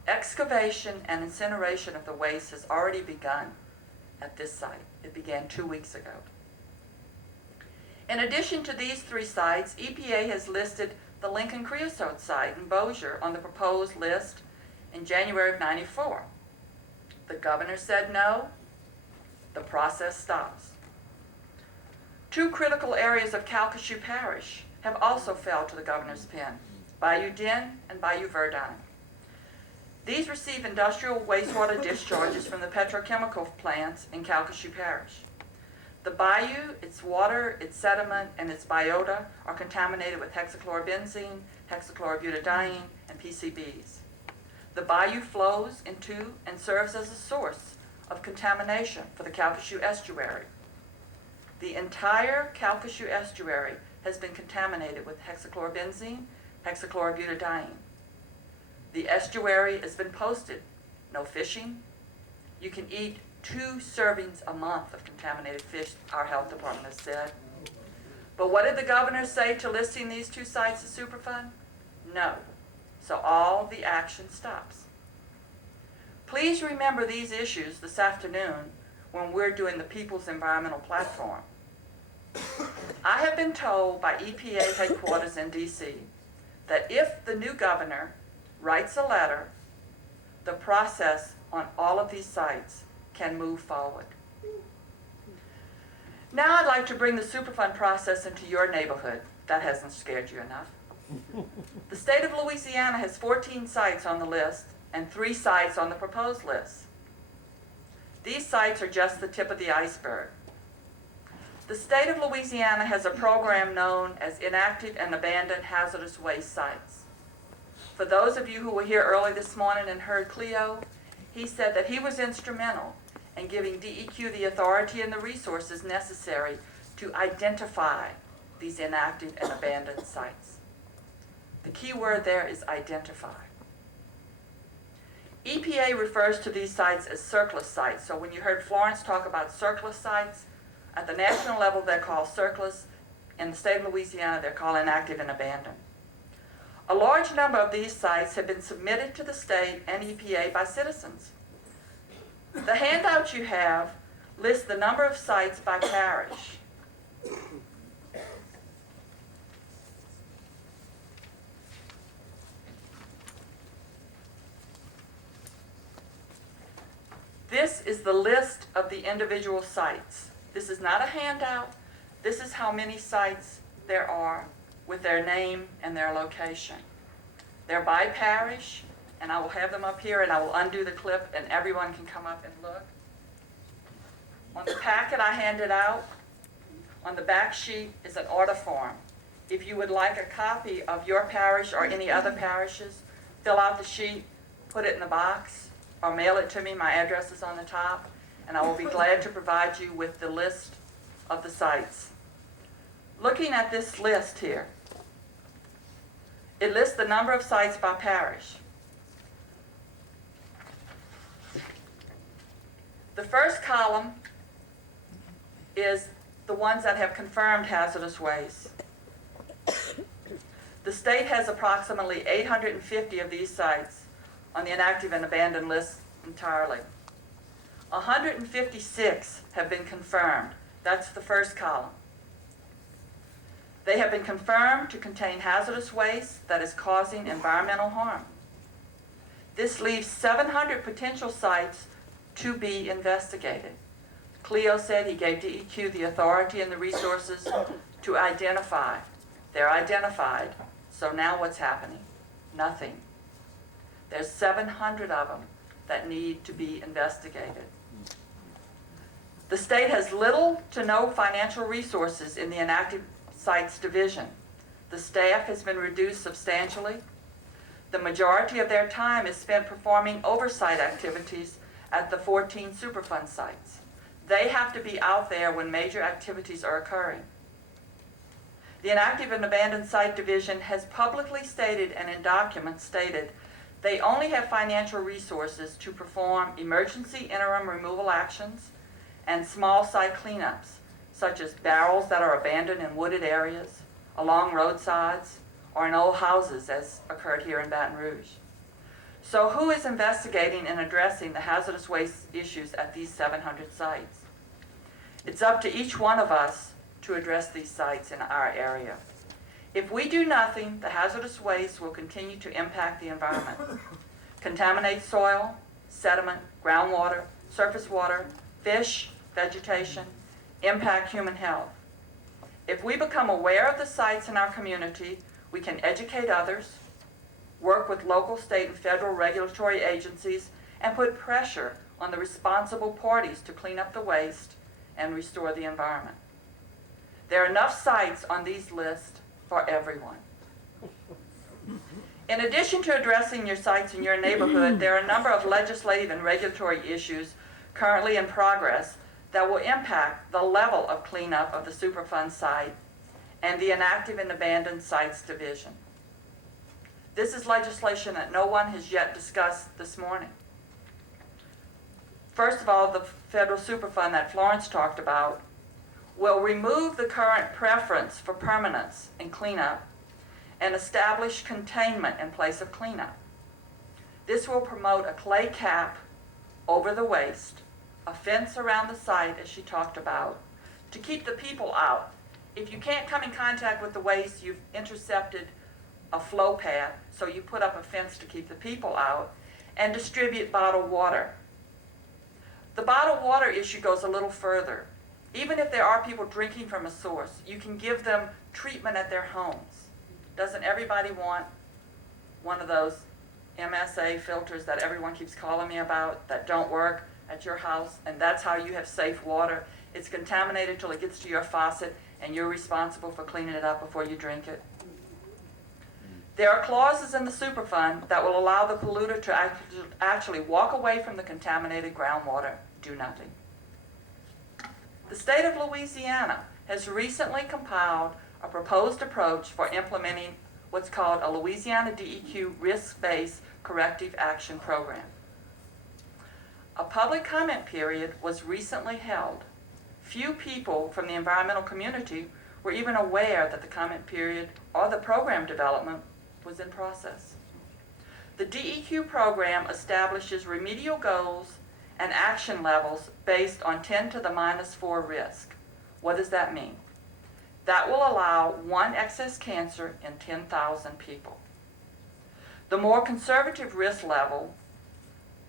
Excavation and incineration of the waste has already begun at this site. It began 2 weeks ago. In addition to these three sites, EPA has listed the Lincoln Creosote site in Bossier on the proposed list in January of '94. The governor said no. The process stops. Two critical areas of Calcasieu Parish have also fell to the governor's pen, Bayou Den and Bayou Verdun. These receive industrial wastewater discharges from the petrochemical plants in Calcasieu Parish. The bayou, its water, its sediment, and its biota are contaminated with hexachlorobenzene, hexachlorobutadiene, and PCBs. The bayou flows into and serves as a source of contamination for the Calcasieu estuary. The entire Calcasieu estuary has been contaminated with hexachlorobenzene, hexachlorobutadiene. The estuary has been posted. No fishing. You can eat 2 servings a month of contaminated fish, our health department has said. But what did the governor say to listing these 2 sites as Superfund? No. So all the action stops. Please remember these issues this afternoon when we're doing the People's Environmental Platform. I have been told by EPA headquarters in D.C. that if the new governor writes a letter, the process on all of these sites can move forward. Now I'd like to bring the Superfund process into your neighborhood. That hasn't scared you enough. The state of Louisiana has 14 sites on the list and 3 sites on the proposed list. These sites are just the tip of the iceberg. The state of Louisiana has a program known as Inactive and Abandoned Hazardous Waste Sites. For those of you who were here early this morning and heard Cleo, he said that he was instrumental in giving DEQ the authority and the resources necessary to identify these inactive and abandoned sites. The key word there is identify. EPA refers to these sites as surplus sites. So when you heard Florence talk about surplus sites, at the national level they're called surplus. In the state of Louisiana they're called inactive and abandoned. A large number of these sites have been submitted to the state and EPA by citizens. The handout you have lists the number of sites by parish. This is the list of the individual sites. This is not a handout. This is how many sites there are with their name and their location. They're by parish, and I will have them up here, and I will undo the clip, and everyone can come up and look. On the packet I handed out, on the back sheet is an order form. If you would like a copy of your parish or any other parishes, fill out the sheet, put it in the box, or mail it to me. My address is on the top, and I will be glad to provide you with the list of the sites. Looking at this list here, it lists the number of sites by parish. The first column is the ones that have confirmed hazardous waste. The state has approximately 850 of these sites on the inactive and abandoned list entirely. 156 have been confirmed. That's the first column. They have been confirmed to contain hazardous waste that is causing environmental harm. This leaves 700 potential sites to be investigated. Cleo said he gave DEQ the authority and the resources to identify. They're identified. So now what's happening? Nothing. There's 700 of them that need to be investigated. The state has little to no financial resources in the inactive sites division. The staff has been reduced substantially. The majority of their time is spent performing oversight activities at the 14 Superfund sites. They have to be out there when major activities are occurring. The Inactive and Abandoned Site Division has publicly stated and in documents stated they only have financial resources to perform emergency interim removal actions and small site cleanups, such as barrels that are abandoned in wooded areas, along roadsides, or in old houses as occurred here in Baton Rouge. So who is investigating and addressing the hazardous waste issues at these 700 sites? It's up to each one of us to address these sites in our area. If we do nothing, the hazardous waste will continue to impact the environment, contaminate soil, sediment, groundwater, surface water, fish, vegetation, impact human health. If we become aware of the sites in our community, we can educate others, work with local, state, and federal regulatory agencies, and put pressure on the responsible parties to clean up the waste and restore the environment. There are enough sites on these lists for everyone. In addition to addressing your sites in your neighborhood, there are a number of legislative and regulatory issues currently in progress that will impact the level of cleanup of the Superfund site and the Inactive and Abandoned Sites Division. This is legislation that no one has yet discussed this morning. First of all, the federal Superfund that Florence talked about will remove the current preference for permanence in cleanup and establish containment in place of cleanup. This will promote a clay cap over the waste, a fence around the site, as she talked about, to keep the people out. If you can't come in contact with the waste, you've intercepted a flow path, so you put up a fence to keep the people out, and distribute bottled water. The bottled water issue goes a little further. Even if there are people drinking from a source, you can give them treatment at their homes. Doesn't everybody want one of those MSA filters that everyone keeps calling me about that don't work at your house? And that's how you have safe water. It's contaminated till it gets to your faucet, and you're responsible for cleaning it up before you drink it. There are clauses in the Superfund that will allow the polluter to actually walk away from the contaminated groundwater, do nothing. The state of Louisiana has recently compiled a proposed approach for implementing what's called a Louisiana DEQ Risk-Based Corrective Action Program. A public comment period was recently held. Few people from the environmental community were even aware that the comment period or the program development was in process. The DEQ program establishes remedial goals and action levels based on 10 to the -4 risk. What does that mean? That will allow 1 excess cancer in 10,000 people. The more conservative risk level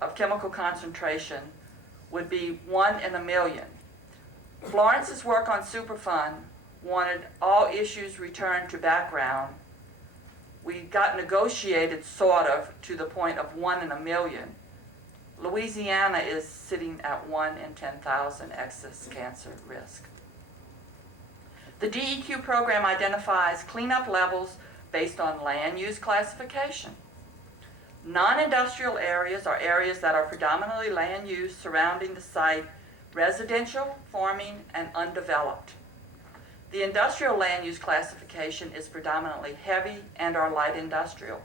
of chemical concentration would be 1 in a million. Florence's work on Superfund wanted all issues returned to background. We got negotiated sort of to the point of 1 in a million. Louisiana is sitting at 1 in 10,000 excess cancer risk. The DEQ program identifies cleanup levels based on land use classification. Non-industrial areas are areas that are predominantly land use surrounding the site, residential, farming, and undeveloped. The industrial land use classification is predominantly heavy and or light industrial.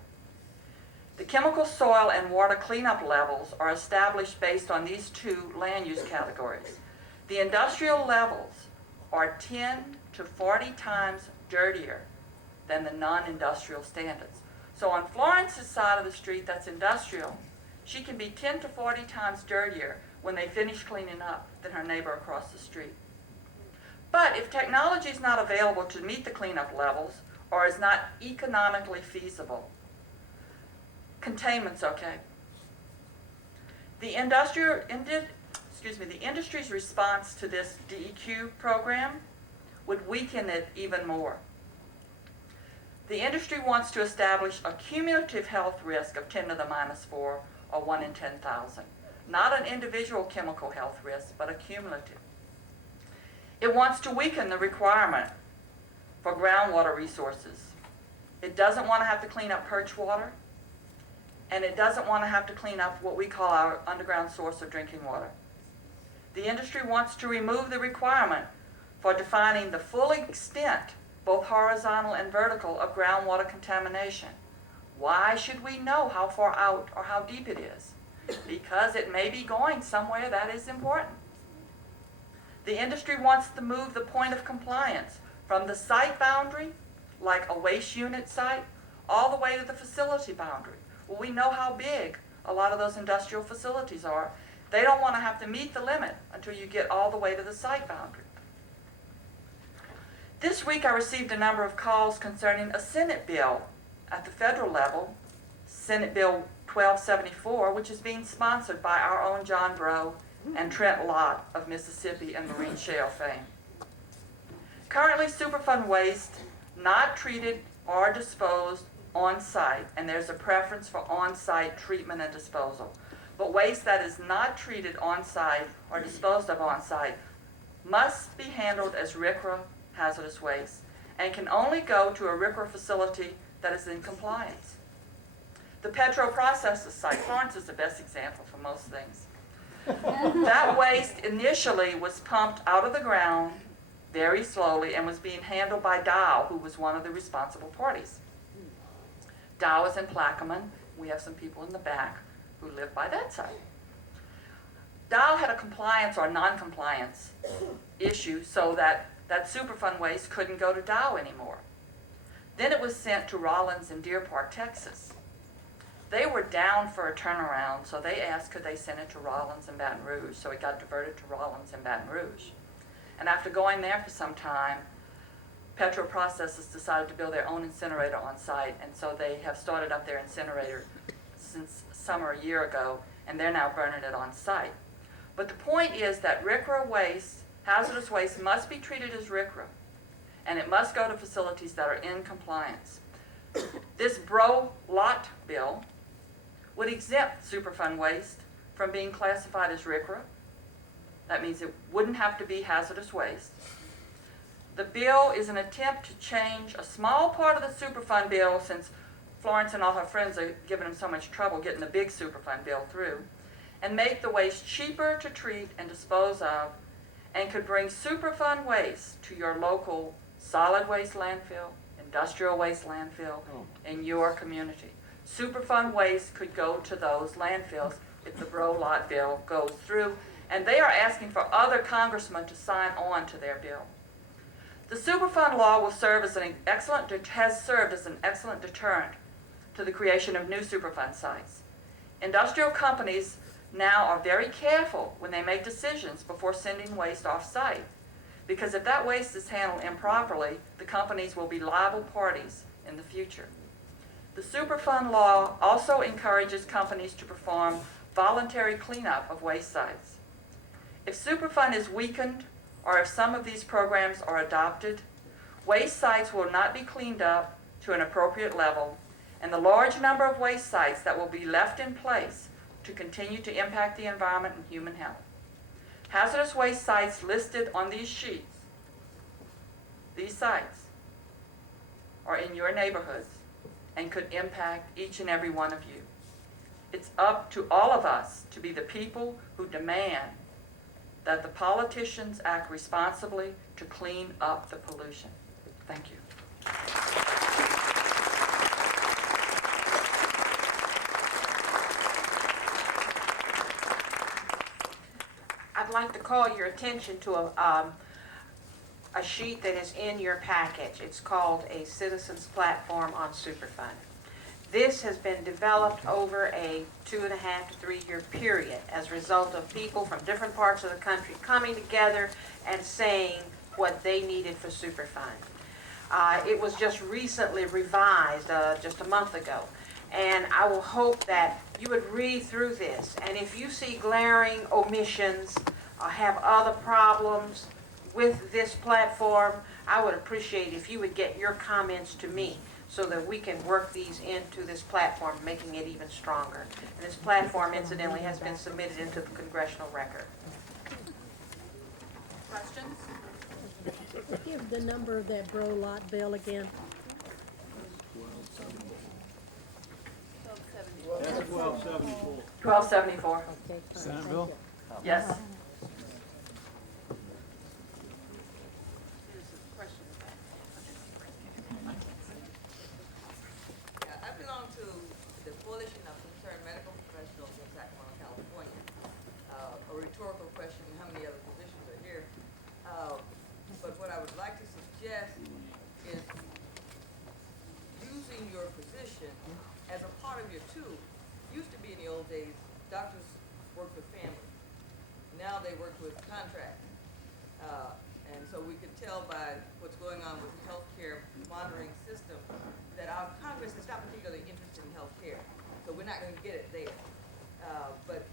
The chemical, soil, and water cleanup levels are established based on these two land use categories. The industrial levels are 10 to 40 times dirtier than the non-industrial standards. So on Florence's side of the street that's industrial, she can be 10 to 40 times dirtier when they finish cleaning up than her neighbor across the street. But if technology is not available to meet the cleanup levels or is not economically feasible, containment's okay. The industry's response to this DEQ program would weaken it even more. The industry wants to establish a cumulative health risk of 10 to the minus 4, or 1 in 10,000. Not an individual chemical health risk, but a cumulative. It wants to weaken the requirement for groundwater resources. It doesn't want to have to clean up perch water, and it doesn't want to have to clean up what we call our underground source of drinking water. The industry wants to remove the requirement for defining the full extent, both horizontal and vertical, of groundwater contamination. Why should we know how far out or how deep it is? Because it may be going somewhere that is important. The industry wants to move the point of compliance from the site boundary, like a waste unit site, all the way to the facility boundary. Well, we know how big a lot of those industrial facilities are. They don't want to have to meet the limit until you get all the way to the site boundary. This week I received a number of calls concerning a Senate bill at the federal level, Senate Bill 1274, which is being sponsored by our own John Breaux and Trent Lott of Mississippi and marine shale fame. Currently, Superfund waste not treated or disposed on-site, and there's a preference for on-site treatment and disposal. But waste that is not treated on-site or disposed of on-site must be handled as RCRA hazardous waste and can only go to a RCRA facility that is in compliance. The petroprocessor site, Florence is the best example for most things. That waste initially was pumped out of the ground very slowly and was being handled by Dow, who was one of the responsible parties. Dow is in Plaquemine. We have some people in the back who live by that site. Dow had a compliance or non-compliance issue so that Superfund waste couldn't go to Dow anymore. Then it was sent to Rollins in Deer Park, Texas. They were down for a turnaround, so they asked could they send it to Rollins in Baton Rouge, so it got diverted to Rollins in Baton Rouge. And after going there for some time, petroprocessors decided to build their own incinerator on site, and so they have started up their incinerator since summer a year ago, and they're now burning it on site. But the point is that RCRA waste, hazardous waste, must be treated as RCRA, and it must go to facilities that are in compliance. This Breaux-Lott bill would exempt Superfund waste from being classified as RCRA. That means it wouldn't have to be hazardous waste. The bill is an attempt to change a small part of the Superfund bill, since Florence and all her friends are giving them so much trouble getting the big Superfund bill through, and make the waste cheaper to treat and dispose of, and could bring Superfund waste to your local solid waste landfill, industrial waste landfill in your community. Superfund waste could go to those landfills if the Breaux-Lott bill goes through, and they are asking for other congressmen to sign on to their bill. The Superfund law will serve as has served as an excellent deterrent to the creation of new Superfund sites. Industrial companies now are very careful when they make decisions before sending waste off-site, because if that waste is handled improperly, the companies will be liable parties in the future. The Superfund law also encourages companies to perform voluntary cleanup of waste sites. If Superfund is weakened, or if some of these programs are adopted, waste sites will not be cleaned up to an appropriate level, and the large number of waste sites that will be left in place to continue to impact the environment and human health. Hazardous waste sites listed on these sheets, these sites, are in your neighborhoods and could impact each and every one of you. It's up to all of us to be the people who demand that the politicians act responsibly to clean up the pollution. Thank you. I'd like to call your attention to a sheet that is in your package. It's called a Citizens Platform on Superfund. This has been developed over a 2.5 to 3 year period as a result of people from different parts of the country coming together and saying what they needed for Superfund. It was just recently revised just a month ago. And I will hope that you would read through this. And if you see glaring omissions or have other problems with this platform, I would appreciate if you would get your comments to me so that we can work these into this platform, making it even stronger. And this platform, incidentally, has been submitted into the congressional record. Questions? Give the number of that Bro Lot bill again. 1274. 1274. Okay, fine, Senate thank bill? you. Yes. Yeah, I belong to the Coalition of Concerned Medical Professionals in Sacramento, California. A rhetorical question, how many other positions are here? But what I would like to suggest is using your position as a part of your tool. Used to be in the old days, doctors worked with family. Now they work with contract. And so we could tell by what's going on with the healthcare monitoring system that our Congress is not particularly interested in healthcare. So we're not going to get it there. But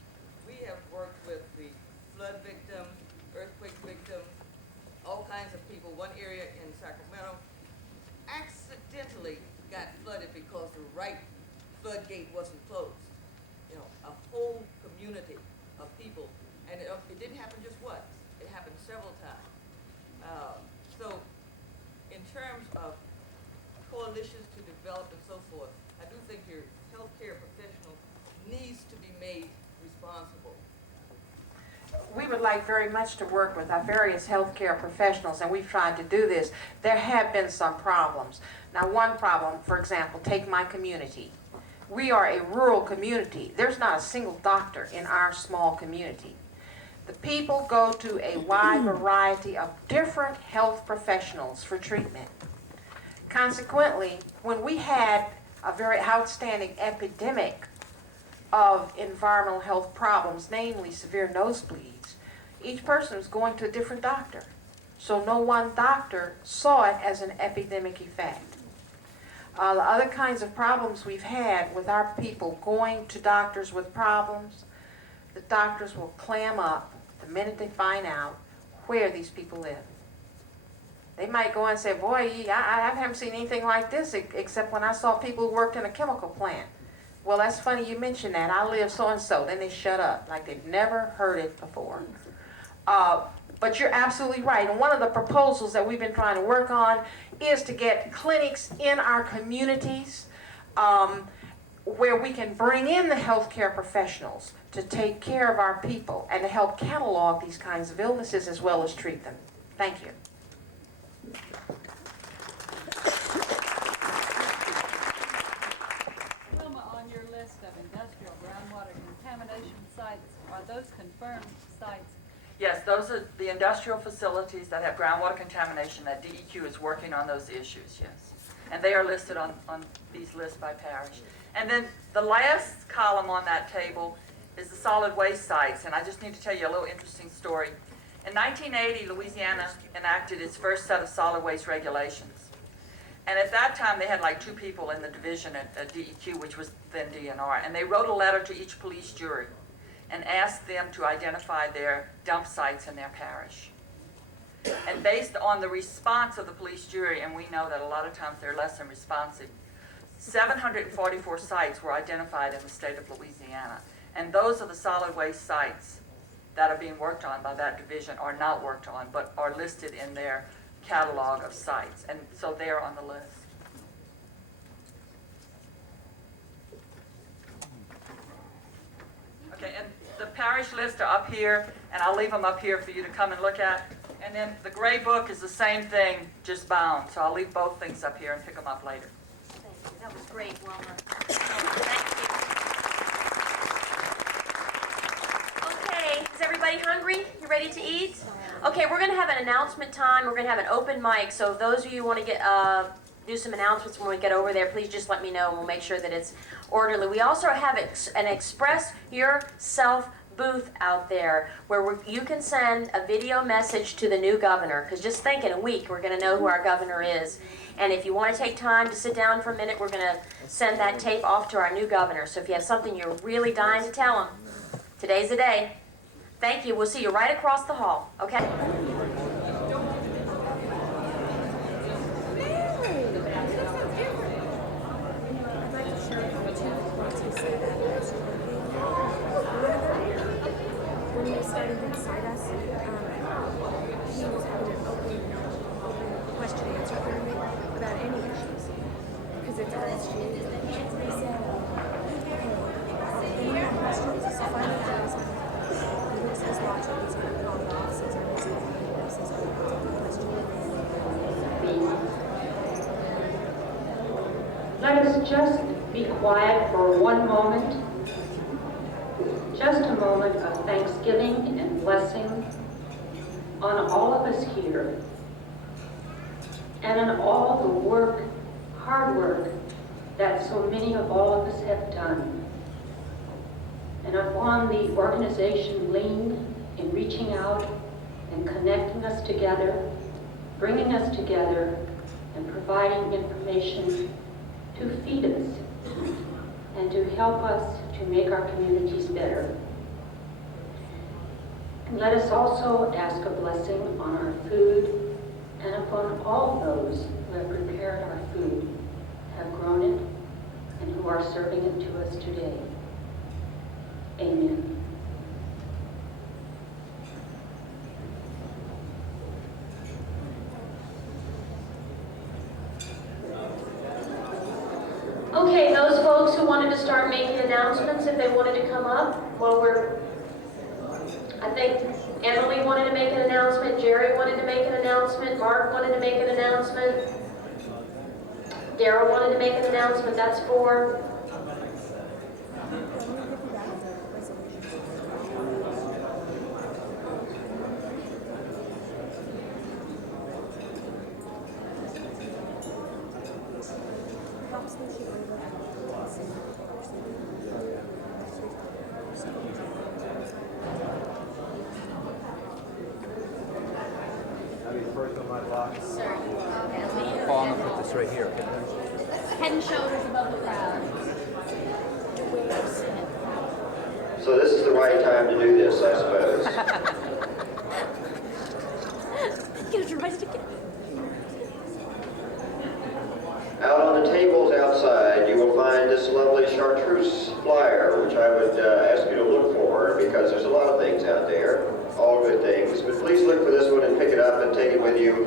we have worked with the flood victims, earthquake victims, all kinds of people. One area in Sacramento accidentally got flooded because the right floodgate wasn't closed. You know, a whole community of people, and it didn't happen just once. It happened several times. So, in terms of coalitions to develop and so forth, I do think your healthcare professional needs to be made responsible. We would like very much to work with our various healthcare professionals, and we've tried to do this. There have been some problems. Now, one problem, for example, take my community. We are a rural community. There's not a single doctor in our small community. The people go to a wide variety of different health professionals for treatment. Consequently, when we had a very outstanding epidemic of environmental health problems, namely severe nosebleeds, each person was going to a different doctor. So no one doctor saw it as an epidemic effect. The other kinds of problems we've had with our people going to doctors with problems, the doctors will clam up the minute they find out where these people live. They might go and say, boy, I haven't seen anything like this except when I saw people who worked in a chemical plant. Well, that's funny you mention that. I live so-and-so. Then they shut up like they've never heard it before. But you're absolutely right. And one of the proposals that we've been trying to work on is to get clinics in our communities where we can bring in the healthcare professionals to take care of our people and to help catalog these kinds of illnesses as well as treat them. Thank you. Wilma, on your list of industrial groundwater contamination sites, are those confirmed sites? Yes, those are the industrial facilities that have groundwater contamination that DEQ is working on those issues, yes. And they are listed on these lists by parish. And then the last column on that table is the solid waste sites, and I just need to tell you a little interesting story. In 1980, Louisiana enacted its first set of solid waste regulations. And at that time, they had like 2 people in the division at DEQ, which was then DNR, and they wrote a letter to each police jury and asked them to identify their dump sites in their parish. And based on the response of the police jury, and we know that a lot of times they're less than responsive, 744 sites were identified in the state of Louisiana. And those are the solid waste sites that are being worked on by that division, or not worked on, but are listed in their catalog of sites. And so they're on the list. Okay, and the parish lists are up here, and I'll leave them up here for you to come and look at. And then the gray book is the same thing, just bound. So I'll leave both things up here and pick them up later. Thank you. That was great, Wilma. Thank you. Okay, is everybody hungry? You ready to eat? Okay, we're going to have an announcement time. We're going to have an open mic. So those of you who want to get do some announcements when we get over there, please just let me know, and we'll make sure that it's orderly. We also have an Express Yourself booth out there where you can send a video message to the new governor, because just think, in a week we're going to know who our governor is. And if you want to take time to sit down for a minute, we're going to send that tape off to our new governor. So if you have something you're really dying to tell him, today's the day. Thank you. We'll see you right across the hall, okay? When they started inside us, he was having an open question and answer period about any issues. Because it's our issue. They said, any more questions? So finally, I was like, he looks at his watch and he's going to call the offices or he's going to call the offices or he's going to question. Let us just be quiet for one moment. Just a moment of thanksgiving and blessing on all of us here and on all the work, hard work, that so many of all of us have done. And upon the organization Lean in reaching out and connecting us together, bringing us together, and providing information to feed us and to help us to make our communities better. And let us also ask a blessing on our food and upon all those who have prepared our food, have grown it, and who are serving it to us today. Amen. Okay, those folks who wanted to start making announcements, if they wanted to come up, I think Emily wanted to make an announcement, Jerry wanted to make an announcement, Mark wanted to make an announcement, Daryl wanted to make an announcement, that's 4. Paul, I'm gonna put this right here. Head and shoulders above the crowd. So this is the right time to do this, I suppose. Out on the tables outside, you will find this lovely chartreuse flyer, which I would ask you to look for, because there's a lot of things out there, all good things. But please look for this one and pick it up and take it with you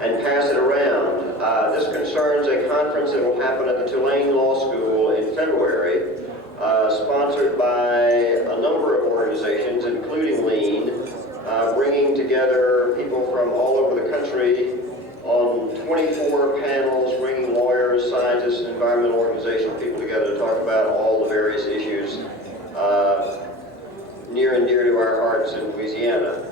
and pass it around. This concerns a conference that will happen at the Tulane Law School in February, sponsored by a number of organizations, including Lean, bringing together people from all over the country on 24 panels, bringing lawyers, scientists, and environmental organizational people together to talk about all the various issues near and dear to our hearts in Louisiana.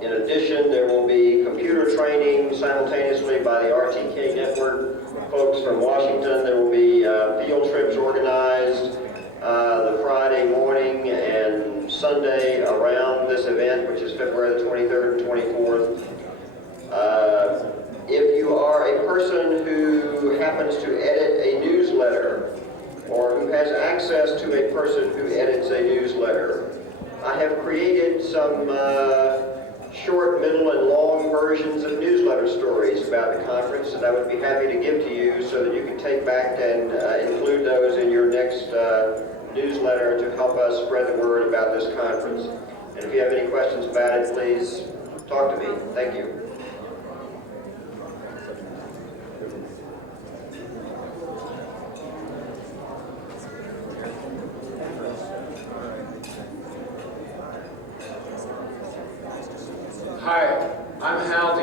In addition, there will be computer training simultaneously by the RTK network folks from Washington. There will be field trips organized the Friday morning and Sunday around this event, which is February the 23rd and 24th. If you are a person who happens to edit a newsletter or who has access to a person who edits a newsletter, I have created some short, middle, and long versions of newsletter stories about the conference that I would be happy to give to you so that you can take back and include those in your next newsletter to help us spread the word about this conference. And if you have any questions about it, please talk to me. Thank you.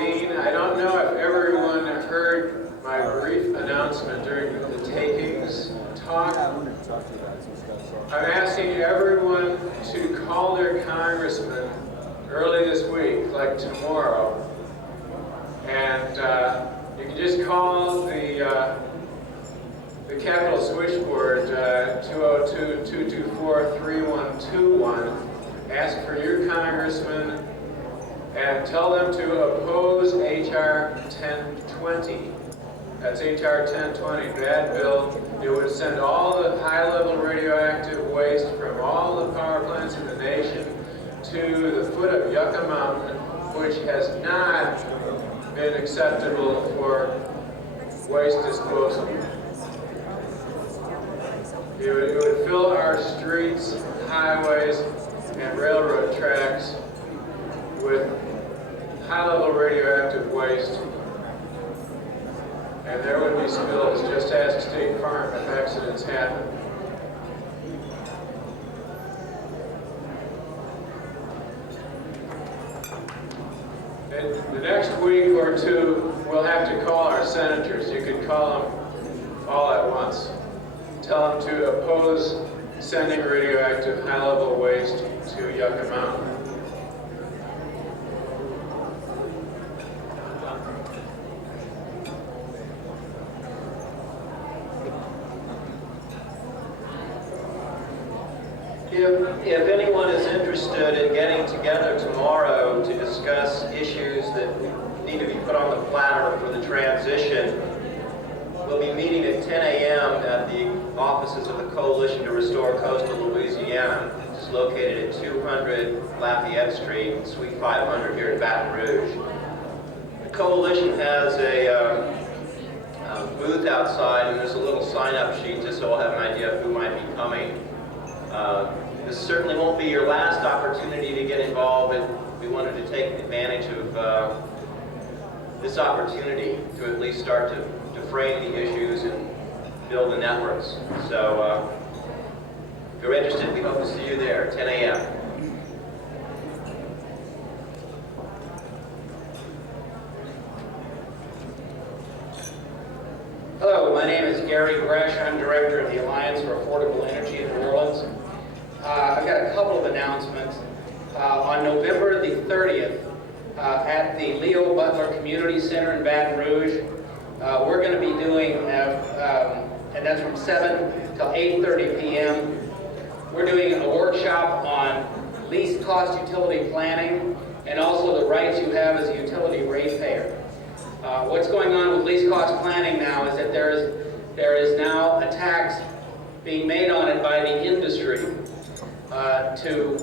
Lean. I don't know if everyone heard my brief announcement during the takings talk. I'm asking everyone to call their congressman early this week, like tomorrow, and you can just call the Capitol switchboard 202-224-3121. Ask for your congressman and tell them to oppose H.R. 1020. That's H.R. 1020, bad bill. It would send all the high-level radioactive waste from all the power plants in the nation to the foot of Yucca Mountain, which has not been acceptable for waste disposal. It would fill our streets, highways, and railroad tracks with high-level radioactive waste, and there would be spills. Just ask State Farm if accidents happen. In the next week or two, we'll have to call our senators. You could call them all at once. Tell them to oppose sending radioactive high-level waste to Yucca Mountain. If anyone is interested in getting together tomorrow to discuss issues that need to be put on the platter for the transition, we'll be meeting at 10 a.m. at the offices of the Coalition to Restore Coastal Louisiana, which is located at 200 Lafayette Street, Suite 500 here in Baton Rouge. The Coalition has a booth outside, and there's a little sign-up sheet just so we'll have an idea of who might be coming. This certainly won't be your last opportunity to get involved, but we wanted to take advantage of this opportunity to at least start to frame the issues and build the networks. So if you're interested, we hope to see you there, 10 a.m. Hello, my name is Gary Gresh. I'm Director of the Alliance for Affordable Energy in New Orleans. I've got a couple of announcements. On November the 30th, at the Leo Butler Community Center in Baton Rouge, we're going to be doing, and that's from 7 till 8:30 p.m., we're doing a workshop on least cost utility planning and also the rights you have as a utility ratepayer. What's going on with least cost planning now is that there is now a tax being made on it by the industry to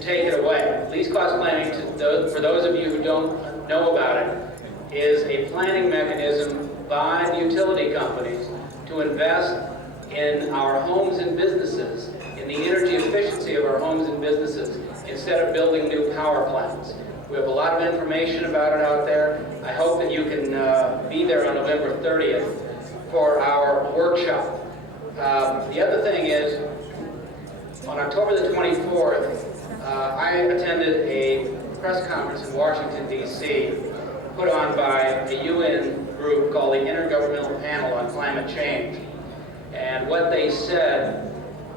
take it away. Least cost planning, for those of you who don't know about it, is a planning mechanism by the utility companies to invest in our homes and businesses, in the energy efficiency of our homes and businesses, instead of building new power plants. We have a lot of information about it out there. I hope that you can be there on November 30th for our workshop. The other thing is, on October the 24th, I attended a press conference in Washington, D.C., put on by a UN group called the Intergovernmental Panel on Climate Change. And what they said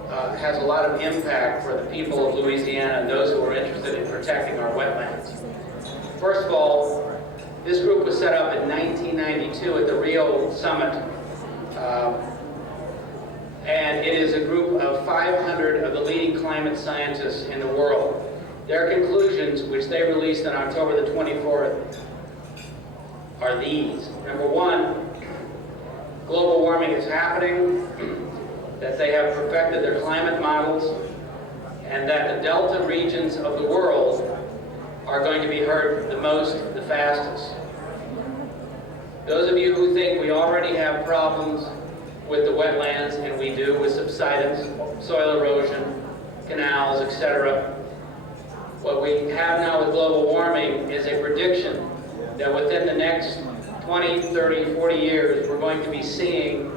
has a lot of impact for the people of Louisiana and those who are interested in protecting our wetlands. First of all, this group was set up in 1992 at the Rio Summit. And it is a group of 500 of the leading climate scientists in the world. Their conclusions, which they released on October the 24th, are these. Number one, global warming is happening, that they have perfected their climate models, and that the delta regions of the world are going to be hurt the most, the fastest. Those of you who think we already have problems with the wetlands, and we do, with subsidence, soil erosion, canals, etc. What we have now with global warming is a prediction that within the next 20, 30, 40 years, we're going to be seeing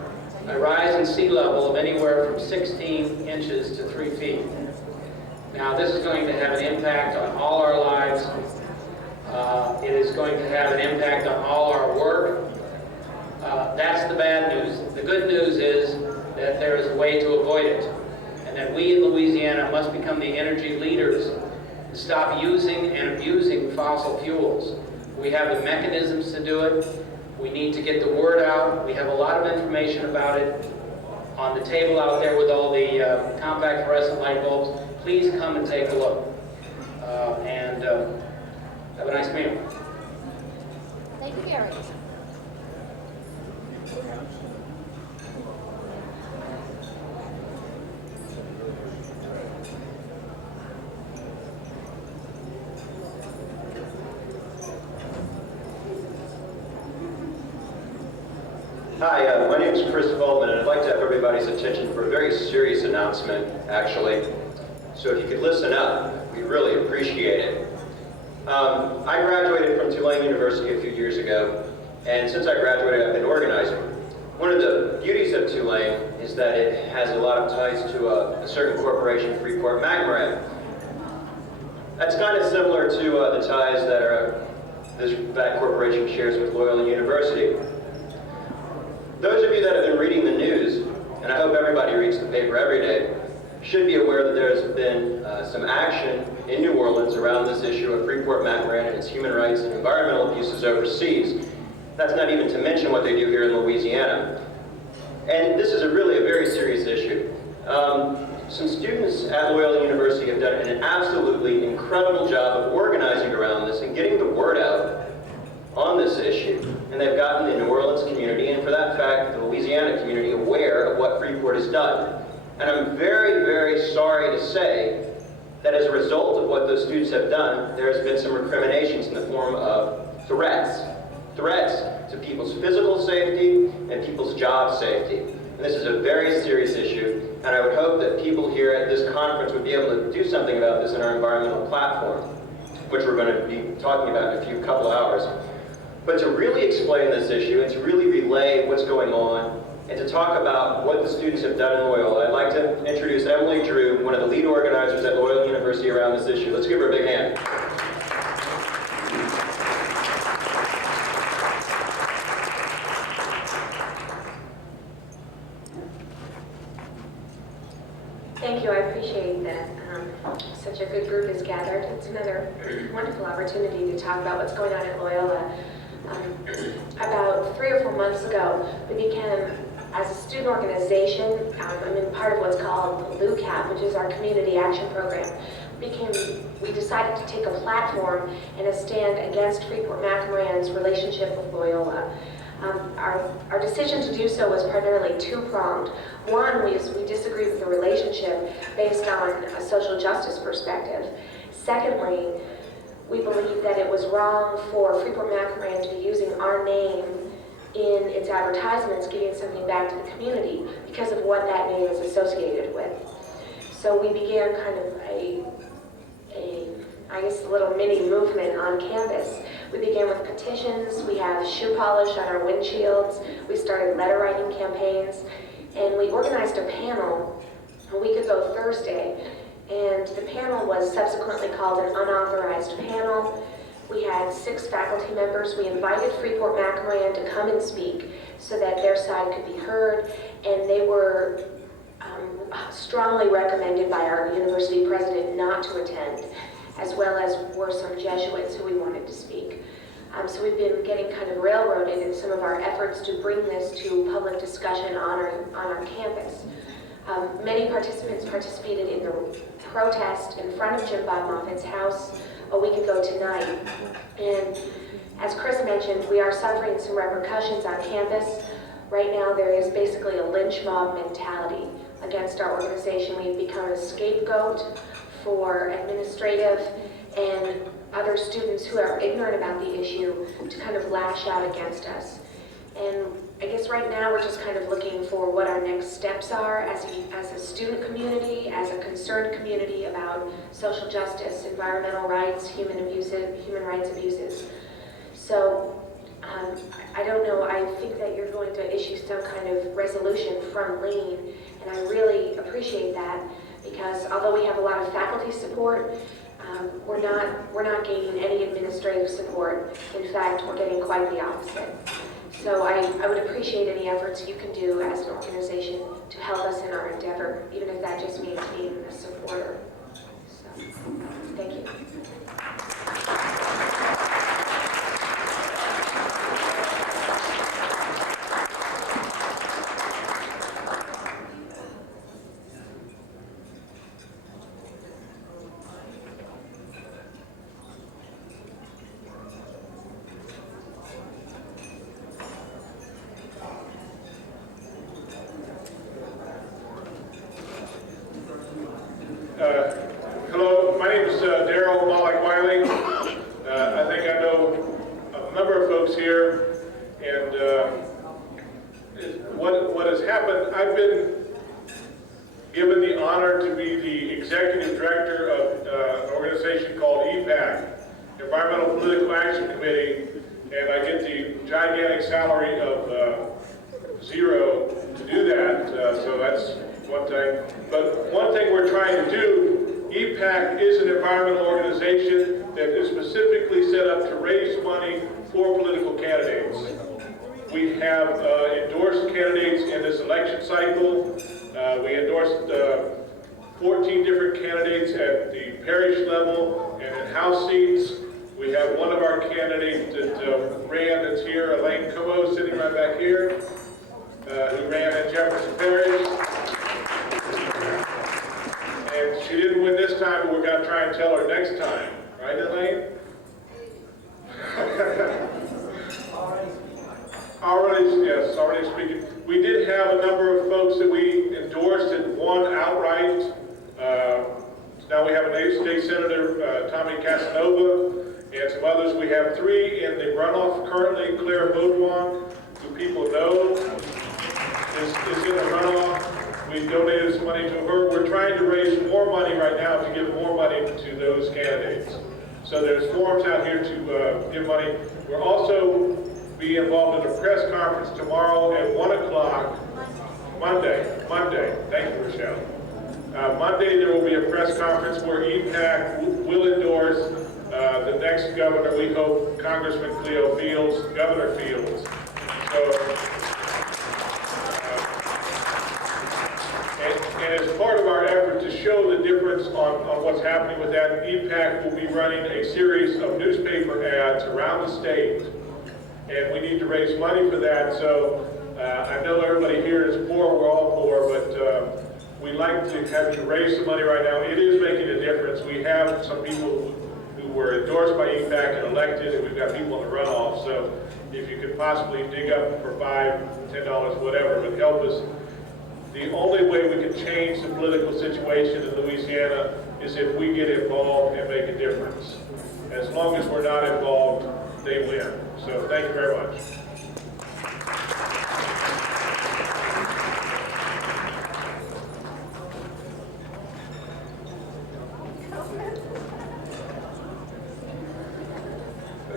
a rise in sea level of anywhere from 16 inches to 3 feet. Now, this is going to have an impact on all our lives. It is going to have an impact on all our work. That's the bad news. The good news is that there is a way to avoid it, and that we in Louisiana must become the energy leaders and stop using and abusing fossil fuels. We have the mechanisms to do it. We need to get the word out. We have a lot of information about it on the table out there with all the compact fluorescent light bulbs. Please come and take a look. And have a nice meal. Thank you, Gary. Hi, my name is Chris Feldman, and I'd like to have everybody's attention for a very serious announcement, actually. So if you could listen up, we'd really appreciate it. I graduated from Tulane University a few years ago, and since I graduated, I've been organizing. One of the beauties of Tulane is that it has a lot of ties to a certain corporation, Freeport-McMoRan. That's kind of similar to the ties that that corporation shares with Loyola University. Those of you that have been reading the news, and I hope everybody reads the paper every day, should be aware that there's been some action in New Orleans around this issue of Freeport-McMoRan and its human rights and environmental abuses overseas. That's not even to mention what they do here in Louisiana. And this is really a very serious issue. Some students at Loyola University have done an absolutely incredible job of organizing around this and getting the word out on this issue. And they've gotten the New Orleans community, and for that fact, the Louisiana community, aware of what Freeport has done. And I'm very, very sorry to say that as a result of what those students have done, there's been some recriminations in the form of threats to people's physical safety and people's job safety. And this is a very serious issue, and I would hope that people here at this conference would be able to do something about this in our environmental platform, which we're going to be talking about in a couple hours. But to really explain this issue and to really relay what's going on and to talk about what the students have done in Loyola, I'd like to introduce Emily Drew, one of the lead organizers at Loyola University around this issue. Let's give her a big hand. Thank you. I appreciate that such a good group is gathered. It's another wonderful opportunity to talk about what's going on at Loyola. About 3 or 4 months ago, we became, as a student organization, I'm in part of what's called the LUCAP, which is our community action program. We decided to take a platform and a stand against Freeport-McMoRan's relationship with Loyola. Our decision to do so was primarily two-pronged. One, we disagree with the relationship based on a social justice perspective. Secondly, we believe that it was wrong for Freeport-McMoRan to be using our name in its advertisements, giving something back to the community because of what that name is associated with. So we began kind of a little mini movement on campus. We began with petitions, we have shoe polish on our windshields, we started letter writing campaigns, and we organized a panel a week ago Thursday, and the panel was subsequently called an unauthorized panel. We had 6 faculty members. We invited Freeport-McMoRan to come and speak so that their side could be heard, and they were strongly recommended by our university president not to attend, as well as were some Jesuits who we wanted to speak. So we've been getting kind of railroaded in some of our efforts to bring this to public discussion on our campus. Many participants participated in the protest in front of Jim Bob Moffitt's house a week ago tonight. And as Chris mentioned, we are suffering some repercussions on campus. Right now there is basically a lynch mob mentality against our organization. We've become a scapegoat for administrative and other students who are ignorant about the issue to kind of lash out against us. And I guess right now we're just kind of looking for what our next steps are as a student community, as a concerned community about social justice, environmental rights, human rights abuses. So I don't know, I think that you're going to issue some kind of resolution from Lean, and I really appreciate that because although we have a lot of faculty support, we're not gaining any administrative support. In fact, we're getting quite the opposite. So I would appreciate any efforts you can do as an organization to help us in our endeavor, even if that just means being a supporter. So, thank you. Hello, my name is Daryl Malik-Wiley. I think I know a number of folks here, and what has happened, I've been given the honor to be the executive director of an organization called EPAC, Environmental Political Action Committee, and I get the gigantic salary of zero to do that, so that's one thing. But one thing we're trying to do, EPAC is an environmental organization that is specifically set up to raise money for political candidates. We have endorsed candidates in this election cycle. We endorsed 14 different candidates at the parish level and in House seats. We have one of our candidates that ran, that's here, Elaine Como, sitting right back here, who ran in Jefferson Parish. And she didn't win this time, but we're going to try and tell her next time. Right, Elaine? Already speaking. We did have a number of folks that we endorsed and won outright. Now we have a state senator, Tommy Casanova, and some others. We have 3 in the runoff currently. Claire Baudouin, who people know, is in the runoff. We donated some money to her. We're trying to raise more money right now to give more money to those candidates. So there's forms out here to give money. We'll also be involved in a press conference tomorrow at 1 o'clock, Monday. Thank you, Rochelle. Monday there will be a press conference where EPAC will endorse the next governor, we hope, Congressman Cleo Fields, Governor Fields. And as part of our effort to show the difference on what's happening with that, EPAC will be running a series of newspaper ads around the state. And we need to raise money for that. So I know everybody here is poor, we're all poor, but we like to have you raise some money right now. it is making a difference. We have some people who were endorsed by EPAC and elected, and we've got people in the runoff. So if you could possibly dig up for $5, $10, whatever, would help us. The only way we can change the political situation in Louisiana is if we get involved and make a difference. As long as we're not involved, they win. So thank you very much.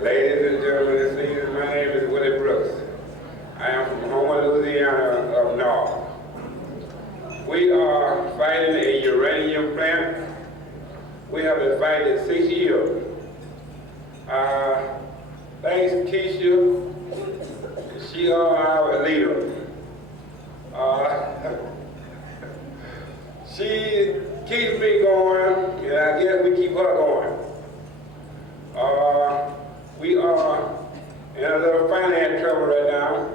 Ladies and gentlemen, this evening, my name is Willie Brooks. I am from Houma, Louisiana, up north. We are fighting a uranium plant. We have been fighting 6 years. Thanks to Keisha, she is our leader. She keeps me going, and I guess we keep her going. We are in a little finance trouble right now.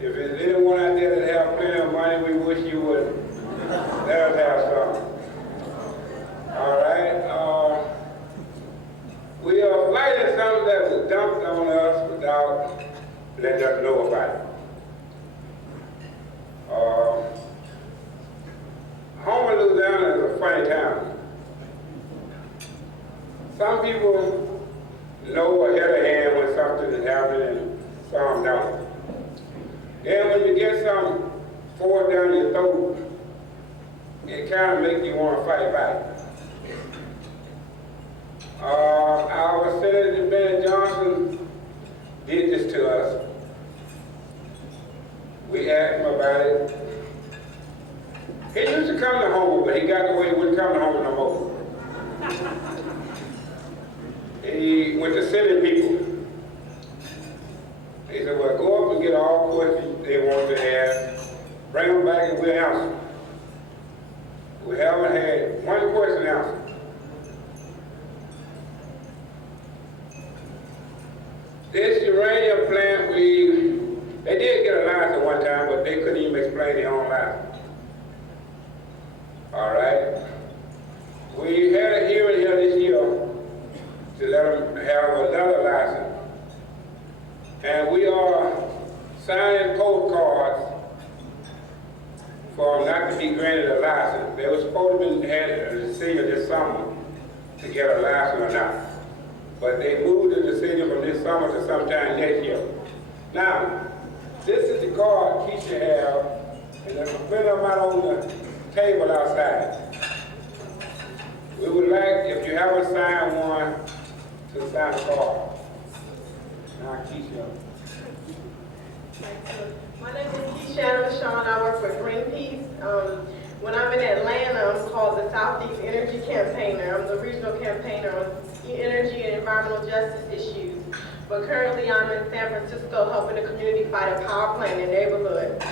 If there's anyone out there that have plenty of money, we wish you would let us have some. All right. We are fighting something that was dumped on us without letting us know about it. Houma, Louisiana is a funny town. Some people know ahead of hand when something is happening and some don't. Then when you get something forced down your throat, it kind of makes you want to fight back. Our Senator Benny Johnson did this to us. We asked him about it. He used to come to Houma, but he got away, he wouldn't come to Houma no more. we'll answer. We haven't had one question answered. This uranium plant, they did get a license at one time, but they couldn't even explain their own license. All right? We had a hearing here this year to let them have another license. And we are signing postcards for them not to be granted a license. They were supposed to have had a decision this summer to get a license or not. But they moved the decision from this summer to sometime next year. Now, this is the card Keisha have, and there's plenty of them out on the table outside. We would like, if you haven't signed one, to sign a card. Now, Keisha. My name is Keisha Sean. I work for Greenpeace. When I'm in Atlanta, I'm called the Southeast Energy Campaigner. I'm the regional campaigner on energy and environmental justice issues. But currently I'm in San Francisco helping the community fight a power plant in their neighborhood.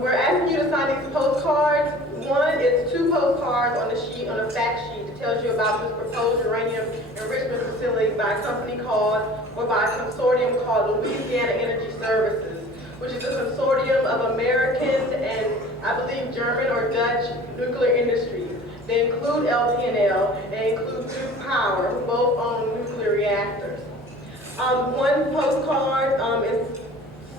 We're asking you to sign these postcards. One is 2 postcards on a fact sheet that tells you about this proposed uranium enrichment facility by a company called, or by a consortium called Louisiana Energy Services, which is a consortium of American and I believe German or Dutch nuclear industries. They include LP&L, they include Duke Power, who both own nuclear reactors. One postcard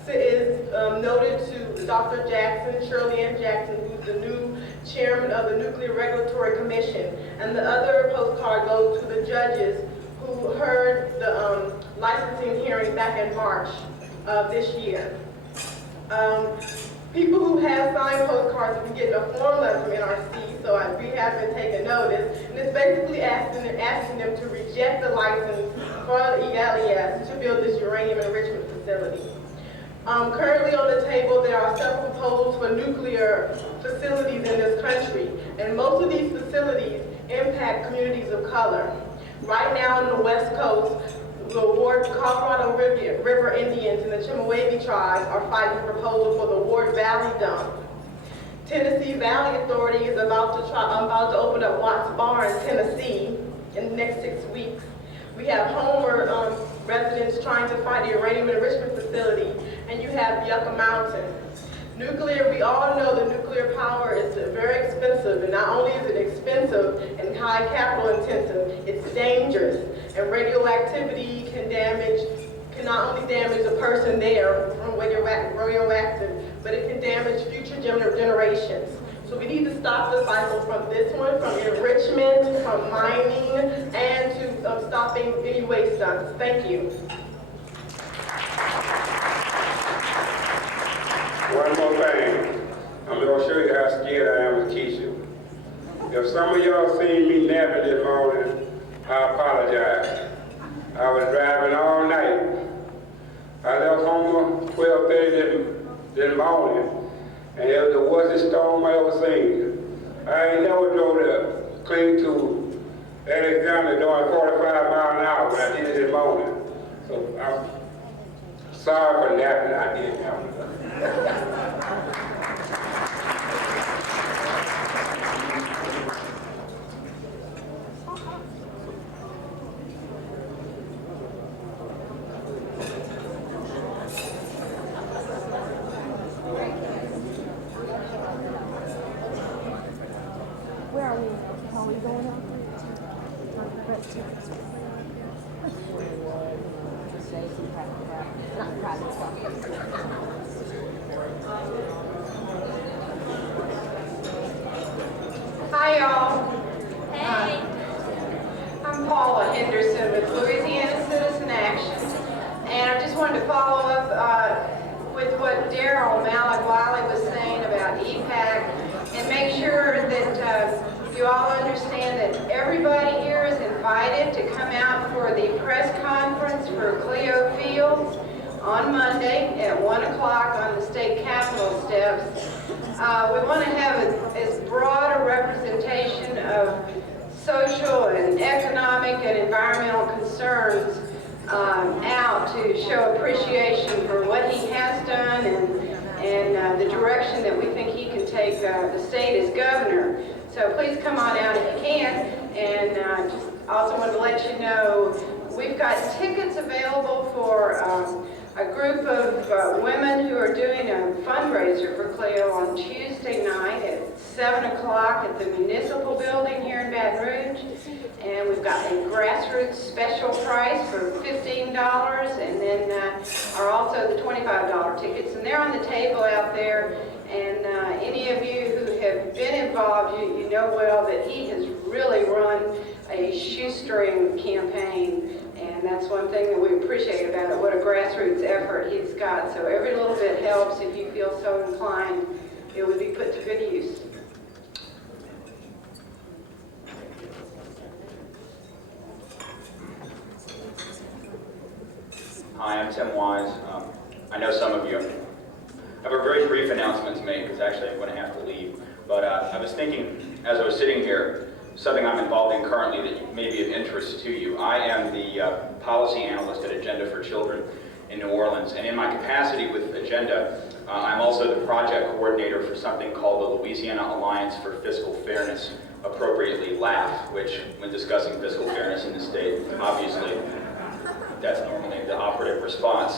is noted to Dr. Jackson, Shirley Ann Jackson, who's the new chairman of the Nuclear Regulatory Commission. And the other postcard goes to the judges who heard the licensing hearing back in March of this year. People who have signed postcards have been getting a form letter from NRC, so we have been taking notice. And it's basically asking them to reject the license for the ELES to build this uranium enrichment facility. Currently on the table, there are several proposals for nuclear facilities in this country, and most of these facilities impact communities of color. Right now on the West Coast, the Colorado River Indians and the Chemehuevi tribes are fighting a proposal for the Ward Valley dump. Tennessee Valley Authority is about to open up Watts Bar in Tennessee in the next 6 weeks. We have Homer residents trying to fight a uranium enrichment facility, and you have Yucca Mountain. Nuclear, we all know that nuclear power is very expensive, and not only is it expensive and high capital intensive, it's dangerous. And radioactivity can not only damage the person there from radioactive, but it can damage future generations. So we need to stop the cycle from this one, from enrichment, from mining, and to stopping any waste dumps. Thank you. One more thing. I'm going to show you how scared I am with Keisha. If some of y'all seen me napping this morning, I apologize. I was driving all night. I left home at 12:30 this morning, and it was the worst storm I ever seen. I ain't never drove to clean to Alexander doing 45 miles an hour, but I did it this morning. So I'm sorry for napping. I didn't have it. Where are we? Are we going on? Not private stuff. Hi, y'all. Hey. I'm Paula Henderson with Louisiana Citizen Action, and I just wanted to follow up with what Daryl Malik-Wiley was saying about EPAC, and make sure that you all understand that everybody here is invited to come out for the press conference for Cleo Fields on Monday at 1 o'clock on the state capitol steps. We want to have as broad a representation of social and economic and environmental concerns out to show appreciation for what he has done and the direction that we think he can take the state as governor. So please come on out if you can. And just also wanted to let you know, we've got tickets available for a group of women who are doing a fundraiser for Cleo on Tuesday night at 7 o'clock at the Municipal Building here in Baton Rouge. And we've got a grassroots special price for $15, and then are also the $25 tickets. And they're on the table out there. And any of you who have been involved, you know well that he has really run a shoestring campaign. And that's one thing that we appreciate about it, what a grassroots effort he's got. So every little bit helps. If you feel so inclined, it would be put to good use. Hi, I'm Tim Wise. I know some of you. I have a very brief announcement to make because actually I'm going to have to leave. But I was thinking, as I was sitting here, something I'm involved in currently that may be of interest to you. I am the policy analyst at Agenda for Children in New Orleans, and in my capacity with Agenda, I'm also the project coordinator for something called the Louisiana Alliance for Fiscal Fairness, appropriately LAF, which, when discussing fiscal fairness in the state, obviously that's normally the operative response.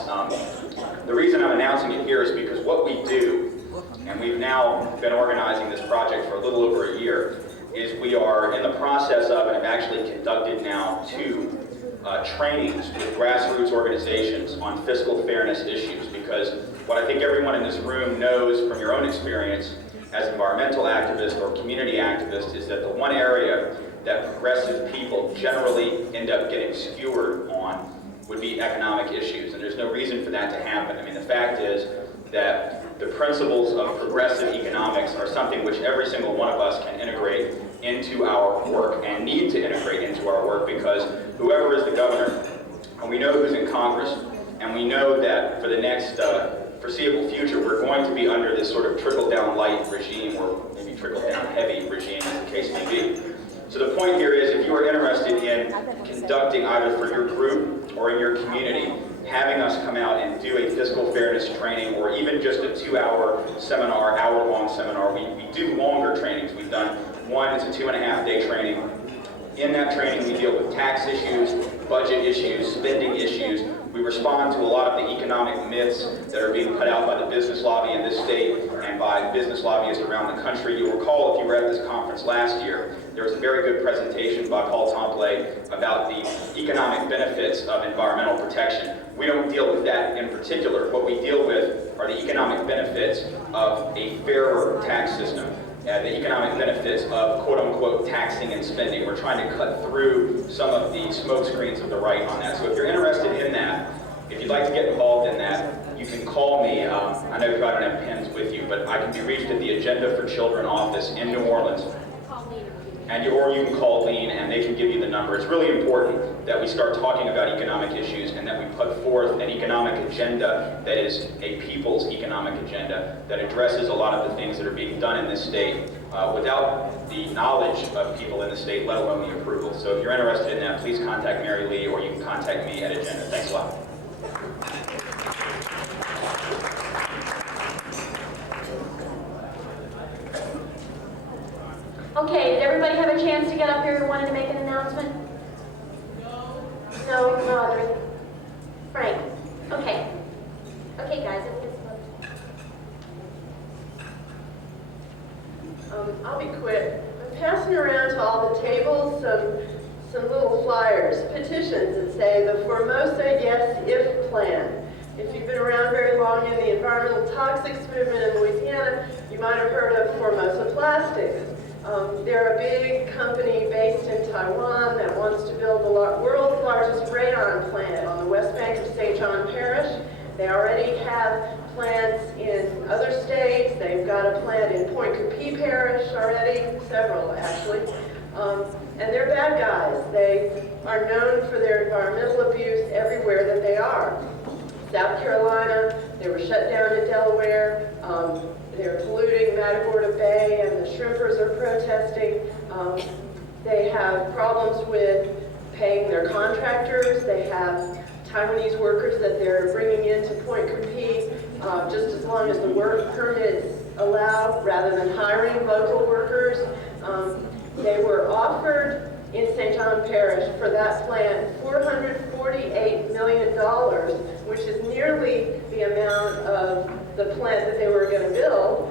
The reason I'm announcing it here is because what we do, and we've now been organizing this project for a little over a year, is we are in the process of, and have actually conducted now, 2 trainings with grassroots organizations on fiscal fairness issues, because what I think everyone in this room knows from your own experience as environmental activists or community activists is that the one area that progressive people generally end up getting skewered on would be economic issues, and there's no reason for that to happen. I mean, the fact is that the principles of progressive economics are something which every single one of us can integrate into our work and need to integrate into our work, because whoever is the governor, and we know who's in Congress, and we know that for the next foreseeable future we're going to be under this sort of trickle-down light regime, or maybe trickle-down heavy regime as the case may be. So the point here is, if you are interested in conducting either for your group or in your community, having us come out and do a fiscal fairness training, or even just a 2-hour seminar, hour-long seminar. We do longer trainings. We've done one, it's a 2.5-day training. In that training, we deal with tax issues, budget issues, spending issues. We respond to a lot of the economic myths that are being put out by the business lobby in this state and by business lobbyists around the country. You'll recall, if you were at this conference last year, there was a very good presentation by Paul Temple about the economic benefits of environmental protection. We don't deal with that in particular. What we deal with are the economic benefits of a fairer tax system, the economic benefits of quote-unquote taxing and spending. We're trying to cut through some of the smoke screens of the right on that. So if you're interested in that, if you'd like to get involved in that, you can call me. I know you probably don't have pens with you, but I can be reached at the Agenda for Children office in New Orleans. Or you can call Lean and they can give you the number. It's really important that we start talking about economic issues and that we put forth an economic agenda that is a people's economic agenda that addresses a lot of the things that are being done in this state without the knowledge of people in the state, let alone the approval. So if you're interested in that, please contact Mary Lee, or you can contact me at Agenda. Thanks a lot. Okay, did everybody have a chance to get up here who wanted to make an announcement? No, Audrey. Frank. Okay. Okay, guys. I'll be quick. I'm passing around to all the tables some little flyers, petitions that say the Formosa Yes If Plan. If you've been around very long in the environmental toxics movement in Louisiana, you might have heard of Formosa Plastics. They're a big company based in Taiwan that wants to build the world's largest radon plant on the west bank of St. John Parish. They already have plants in other states. They've got a plant in Point Coupee Parish already, several actually. And they're bad guys. They are known for their environmental abuse everywhere that they are. South Carolina, they were shut down in Delaware. They're polluting Matagorda Bay, and the shrimpers are protesting. They have problems with paying their contractors. They have Taiwanese workers that they're bringing in to to point compete just as long as the work permits allow, rather than hiring local workers. They were offered in St. John Parish for that plant $448 million, which is nearly the amount of the plant that they were going to build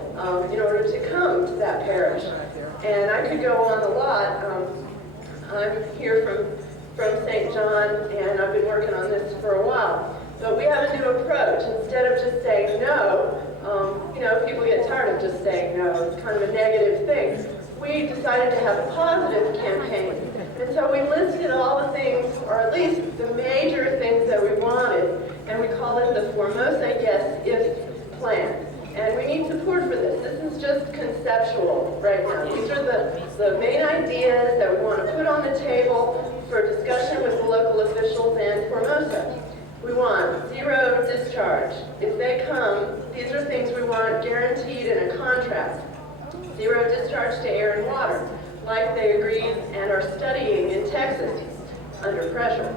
in order to come to that parish. And I could go on a lot. I'm here from St. John, and I've been working on this for a while. But we have a new approach. Instead of just saying no, people get tired of just saying no. It's kind of a negative thing. We decided to have a positive campaign. And so we listed all the things, or at least the major things that we wanted, and we call it the Formosa Yes If Plan. And we need support for this. This is just conceptual right now. These are the main ideas that we want to put on the table for discussion with the local officials and Formosa. We want zero discharge. If they come, these are things we want guaranteed in a contract. Zero discharge to air and water, like they agreed and are studying in Texas under pressure.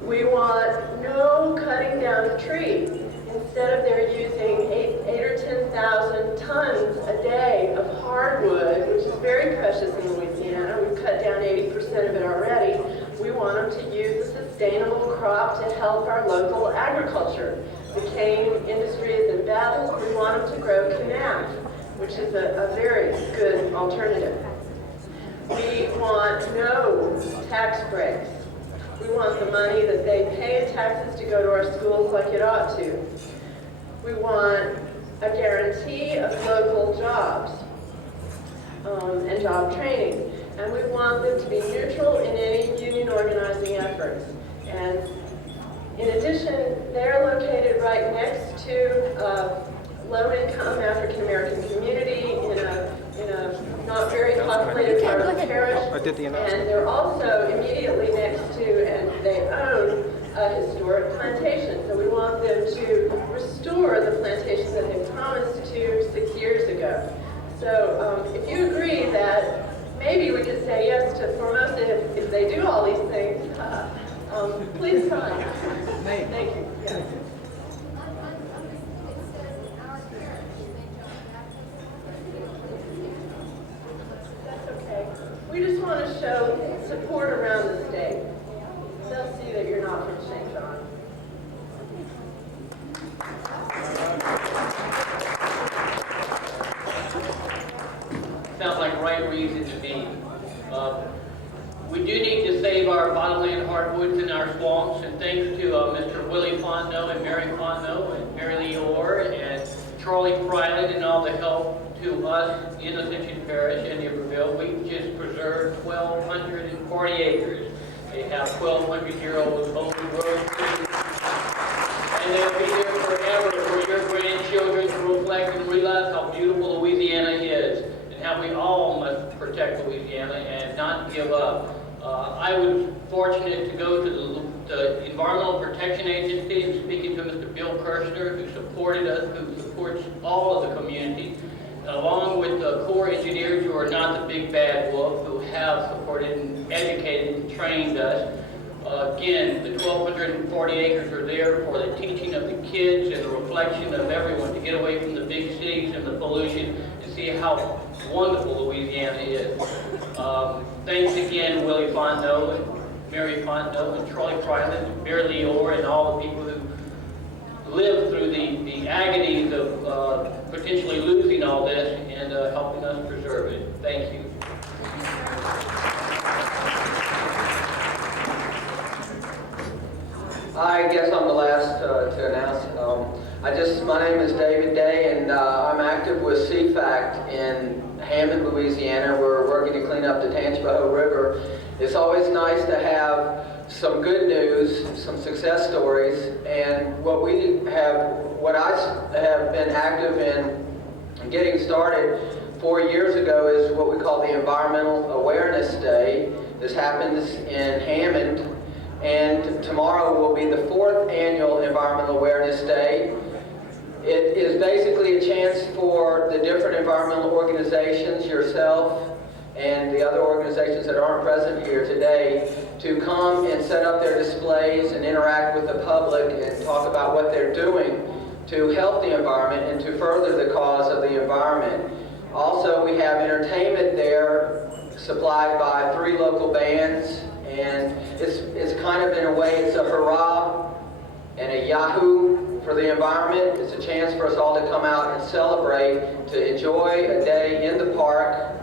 We want no cutting down of trees. Instead of they're using 8 or 10,000 tons a day of hardwood, which is very precious in Louisiana. We've cut down 80% of it already. We want them to use a sustainable crop to help our local agriculture. The cane industry is in battle. We want them to grow Conf, which is a very good alternative. We want no tax breaks. We want the money that they pay in taxes to go to our schools like it ought to. We want a guarantee of local jobs and job training. And we want them to be neutral in any union organizing efforts. And in addition, they're located right next to low-income African-American community in a not very populated part of the parish. And they're also immediately next to, and they own, a historic plantation. So we want them to restore the plantation that they promised to 6 years ago. So if you agree that maybe we could say yes to Formosa if they do all these things, please sign. Thank you. Yes. We just want to show support around the state. They'll see that you're not from St. John. Sounds like right reason to be. We do need to save our bottomland hardwoods in our swamps, and thanks to Mr. Willie Fontenot and Mary Fontenot and Mary Lee Orr and Charlie Fryland and all the help to us in Ascension Parish and Iberville. We've just preserved 1,240 acres. They have 1,200-year-old old growth trees, and they'll be there forever for your grandchildren to reflect and realize how beautiful Louisiana is and how we all must protect Louisiana and not give up. I was fortunate to go to the Environmental Protection Agency and speaking to Mr. Bill Kirshner, who supported us, who supports all of the community, along with the Corps engineers who are not the big bad wolf, who have supported and educated and trained us. Again, the 1,240 acres are there for the teaching of the kids and the reflection of everyone to get away from the big cities and the pollution and see how wonderful Louisiana is. Thanks again, Willie Fontenot and Mary Fontenot and Troy Fryland and Mary Lee Orr and all the people who lived through the agonies of potentially losing all this and helping us preserve it. Thank you. I guess I'm the last to announce. My name is David Day, and I'm active with CFACT in Hammond, Louisiana. We're working to clean up the Tangipahoa River. It's always nice to have some good news, some success stories, and what I have been active in getting started 4 years ago is what we call the Environmental Awareness Day. This happens in Hammond, and tomorrow will be the 4th annual Environmental Awareness Day. It is basically a chance for the different environmental organizations, yourself, and the other organizations that aren't present here today to come and set up their displays and interact with the public and talk about what they're doing to help the environment and to further the cause of the environment. Also, we have entertainment there supplied by 3 local bands, and it's kind of, in a way, it's a hurrah and a yahoo for the environment. It's a chance for us all to come out and celebrate, to enjoy a day in the park,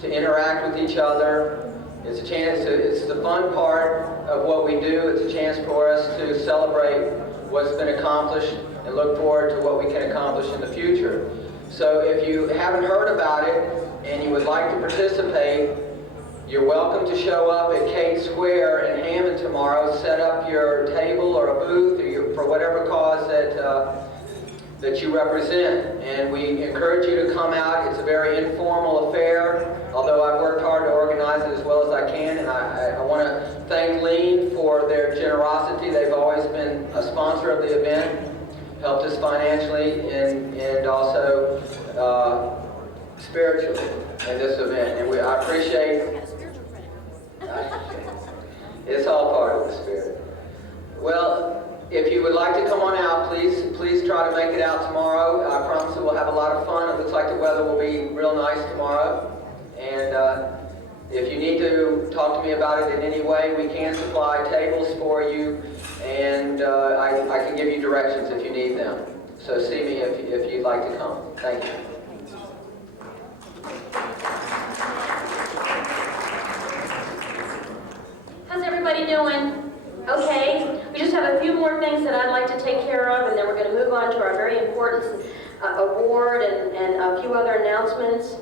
to interact with each other. It's a chance it's the fun part of what we do. It's a chance for us to celebrate what's been accomplished and look forward to what we can accomplish in the future. So if you haven't heard about it and you would like to participate, you're welcome to show up at Kate Square in Hammond tomorrow, set up your table or a booth or for whatever cause that you represent. And we encourage you to come out. It's a very informal affair, although I've worked hard to organize it as well as I can. And I want to thank Lean for their generosity. They've always been a sponsor of the event, helped us financially and also spiritually in this event. And I appreciate it's all part of the spirit. Well, if you would like to come on out, please try to make it out tomorrow. I promise that we'll have a lot of fun. It looks like the weather will be real nice tomorrow. And if you need to talk to me about it in any way, we can supply tables for you, and I can give you directions if you need them. So see me if you'd like to come. Thank you. How's everybody doing? Okay, we just have a few more things that I'd like to take care of, and then we're going to move on to our very important award and a few other announcements.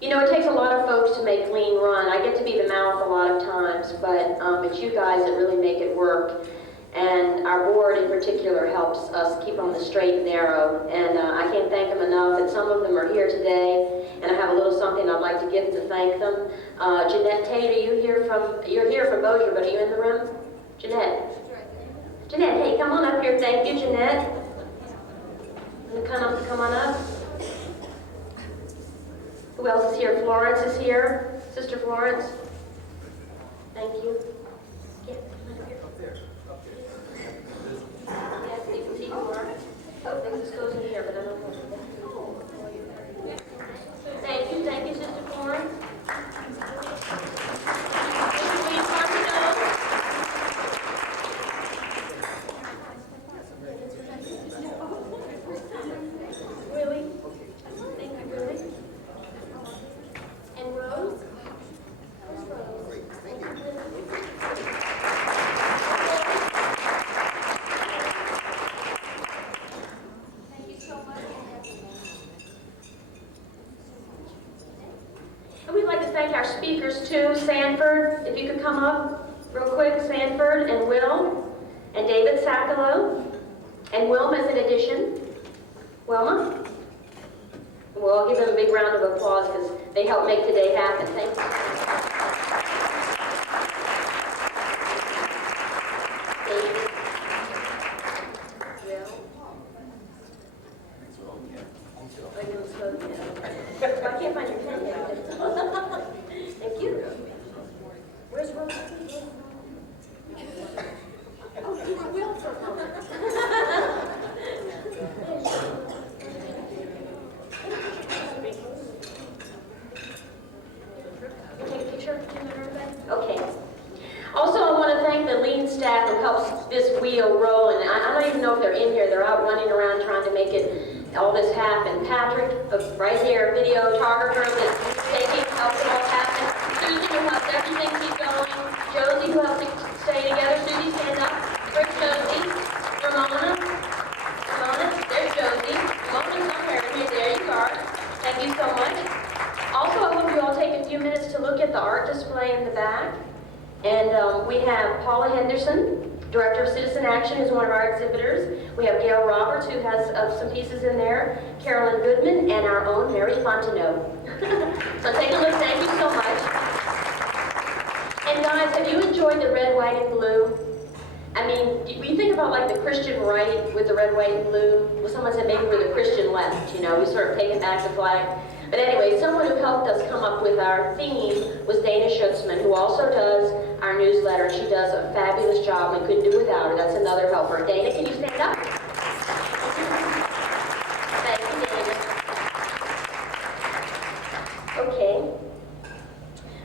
You know, it takes a lot of folks to make Lean run. I get to be the mouth a lot of times, but it's you guys that really make it work. And our board in particular helps us keep on the straight and narrow. And I can't thank them enough. And some of them are here today, and I have a little something I'd like to give to thank them. Jeanette Tate, you're here from Bossier, but are you in the room? Jeanette, hey, come on up here. Thank you, Jeanette. Come on up. Who else is here? Florence is here. Sister Florence. Thank you. Yeah, come on up here. Yes, you can see who are. Oh, this goes in here, but I don't know. Thank you, Sister Florence. Really? Thank you, really. And Rose? Where's Rose? Thank you so much. And we'd like to thank our speakers too. Sanford, if you could come up real quick. Sanford and Will and David Sacolo and Wilma as an addition. Wilma? We'll all give them a big round of applause because they helped make today happen. Thank you. David. Will. I can't find your pen yet. Thank you. Where's Rose? Oh, you were Will for a moment. Take a picture of everybody? Okay. Also, I want to thank the Lean staff who helps this wheel roll, and I don't even know if they're in here. They're out running around trying to make all this happen. Patrick, right here, videographer that's helps it all happen. Susie, who helps everything keep going. Josie, who helps it stay together. Susie, stand up. Where's Josie? Ramona, there's Josie. Ramona's somewhere in here. There you are. Thank you so much. Also, I hope you all take a few minutes to look at the art display in the back. And we have Paula Henderson, Director of Citizen Action, who's one of our exhibitors. We have Gail Roberts, who has some pieces in there, Carolyn Goodman, and our own Mary Fontenot. So take a look. Thank you so much. And guys, have you enjoyed the red, white, and blue? I mean, we think about like the Christian right with the red, white, and blue. Well, someone said maybe we're the Christian left, you know, we sort of taking back the flag. But anyway, someone who helped us come up with our theme was Dana Schutzman, who also does our newsletter. She does a fabulous job. We couldn't do without her. That's another helper. Dana, can you stand up? Thank you, Dana. Okay.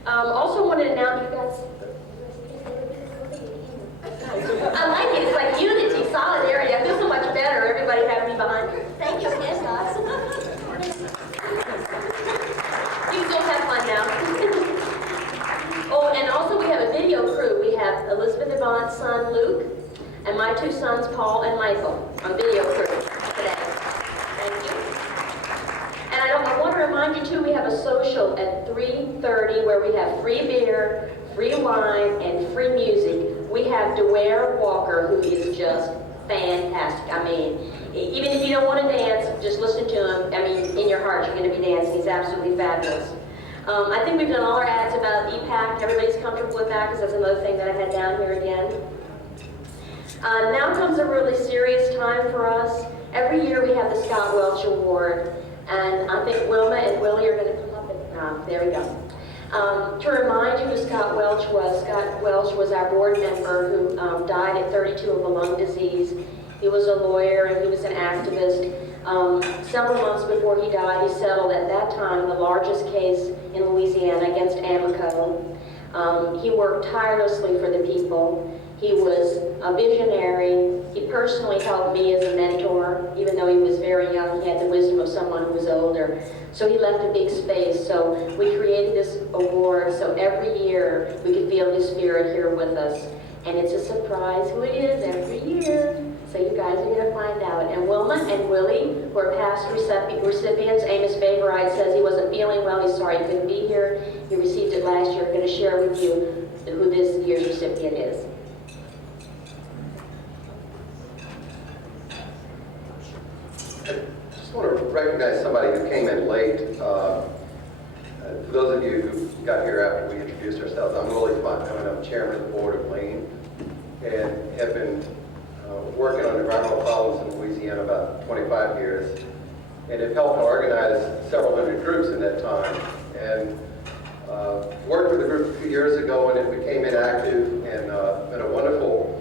Also wanted to announce you guys. I like it. It's like unity, solidarity. I feel so much better. Everybody having me behind you. Thank you again, guys. You can go have fun now. Oh, and also we have a video crew. We have Elizabeth Yvonne's son, Luke, and my two sons, Paul and Michael, on video crew today. Thank you. And I want to remind you, too, we have a social at 3:30 where we have free beer, free wine, and free music. We have DeWare Walker, who is just fantastic. I mean, even if you don't want to dance, just listen to him. I mean, in your heart, you're going to be dancing. He's absolutely fabulous. I think we've done all our ads about EPAC. Everybody's comfortable with that because that's another thing that I had down here again. Now comes a really serious time for us. Every year we have the Scott Welch Award, and I think Wilma and Willie are going to come up and, there we go. To remind you who Scott Welch was our board member who died at 32 of a lung disease. He was a lawyer and he was an activist. Several months before he died, he settled at that time the largest case in Louisiana against Amoco. He worked tirelessly for the people. He was a visionary. He personally helped me as a mentor. Even though he was very young, he had the wisdom of someone who was older. So he left a big space. So we created this award so every year we could feel his spirit here with us. And it's a surprise who it is every year. So you guys are going to find out. And Wilma and Willie, who are past recipients, Amos Favorite says he wasn't feeling well. He's sorry he couldn't be here. He received it last year. I'm going to share with you who this year's recipient is. I just want to recognize somebody who came in late. For those of you who got here after we introduced ourselves, I'm Willie Fontaine. I'm chairman of the board of Lean and have been working on environmental problems in Louisiana about 25 years and have helped organize several hundred groups in that time. And worked with a group a few years ago and it became inactive, and met a wonderful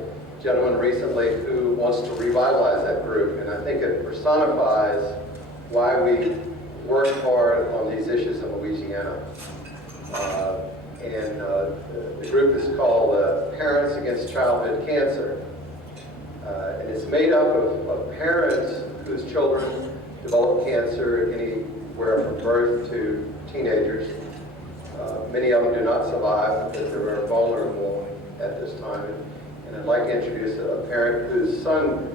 gentleman recently who wants to revitalize that group, and I think it personifies why we work hard on these issues in Louisiana. The group is called Parents Against Childhood Cancer, and it's made up of parents whose children develop cancer anywhere from birth to teenagers. Many of them do not survive because they were vulnerable at this time. And I'd like to introduce a parent whose son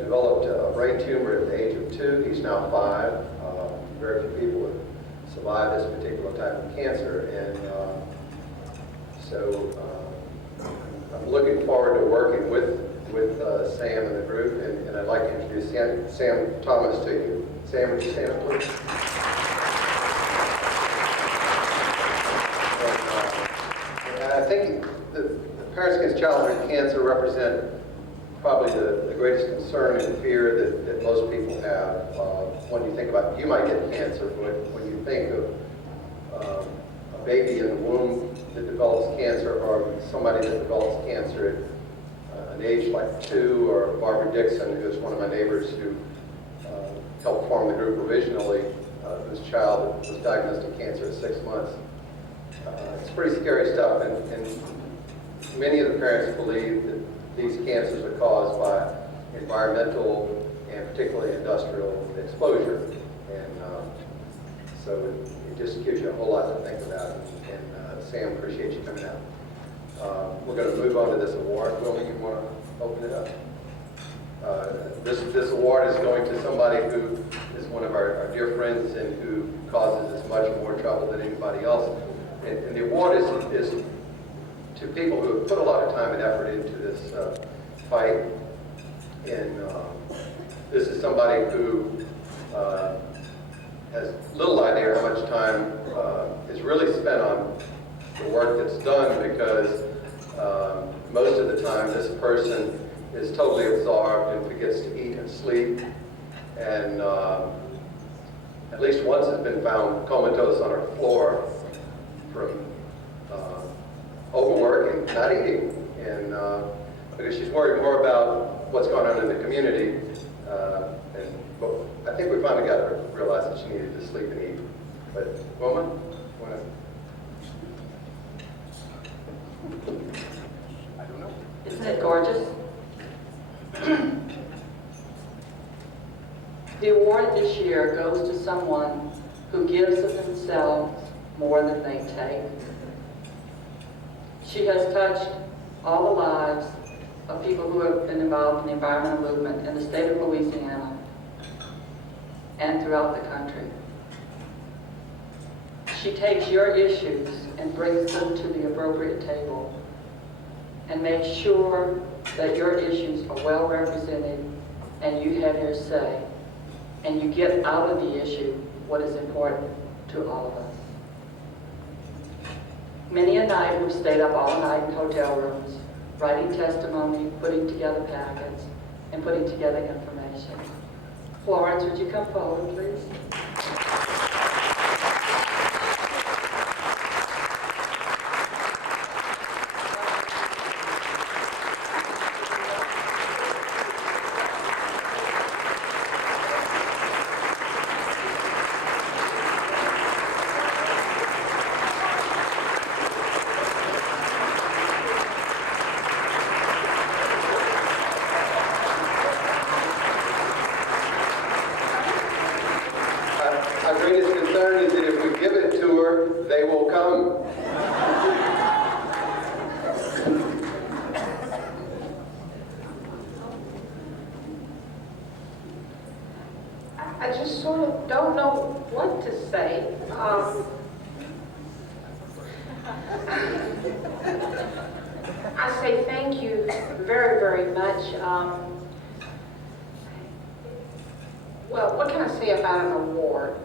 developed a brain tumor at the age of 2. He's now 5. Very few people have survived this particular type of cancer. And so I'm looking forward to working with Sam and the group. And I'd like to introduce Sam Thomas to you. Sam, would you stand up, please? I think the Parents Against Childhood Cancer represent probably the greatest concern and fear that most people have when you think about, you might get cancer, but when you think of a baby in the womb that develops cancer, or somebody that develops cancer at an age like 2, or Barbara Dixon, who's one of my neighbors who helped form the group originally, whose child was diagnosed with cancer at 6 months. It's pretty scary stuff, and many of the parents believe that these cancers are caused by environmental and particularly industrial exposure. And so it just gives you a whole lot to think about. And Sam, appreciate you coming out. We're going to move on to this award. Will, you want to open it up? This award is going to somebody who is one of our dear friends and who causes as much more trouble than anybody else. And the award is to people who have put a lot of time and effort into this fight. And this is somebody who has little idea how much time is really spent on the work that's done, because most of the time this person is totally absorbed and forgets to eat and sleep. And at least once has been found comatose on her floor from overwork and not eating. And because she's worried more about what's going on in the community. But I think we finally got her to realize that she needed to sleep and eat. But Wilma, I don't know. Isn't it gorgeous? The award this year goes to someone who gives of themselves more than they take. She has touched all the lives of people who have been involved in the environmental movement in the state of Louisiana and throughout the country. She takes your issues and brings them to the appropriate table and makes sure that your issues are well represented and you have your say and you get out of the issue what is important to all of us. Many a night we've stayed up all night in hotel rooms, writing testimony, putting together packets, and putting together information. Florence, would you come forward, please? Our greatest concern is that if we give it to her, they will come. I just sort of don't know what to say. I say thank you very, very much. Well, what can I say about an award?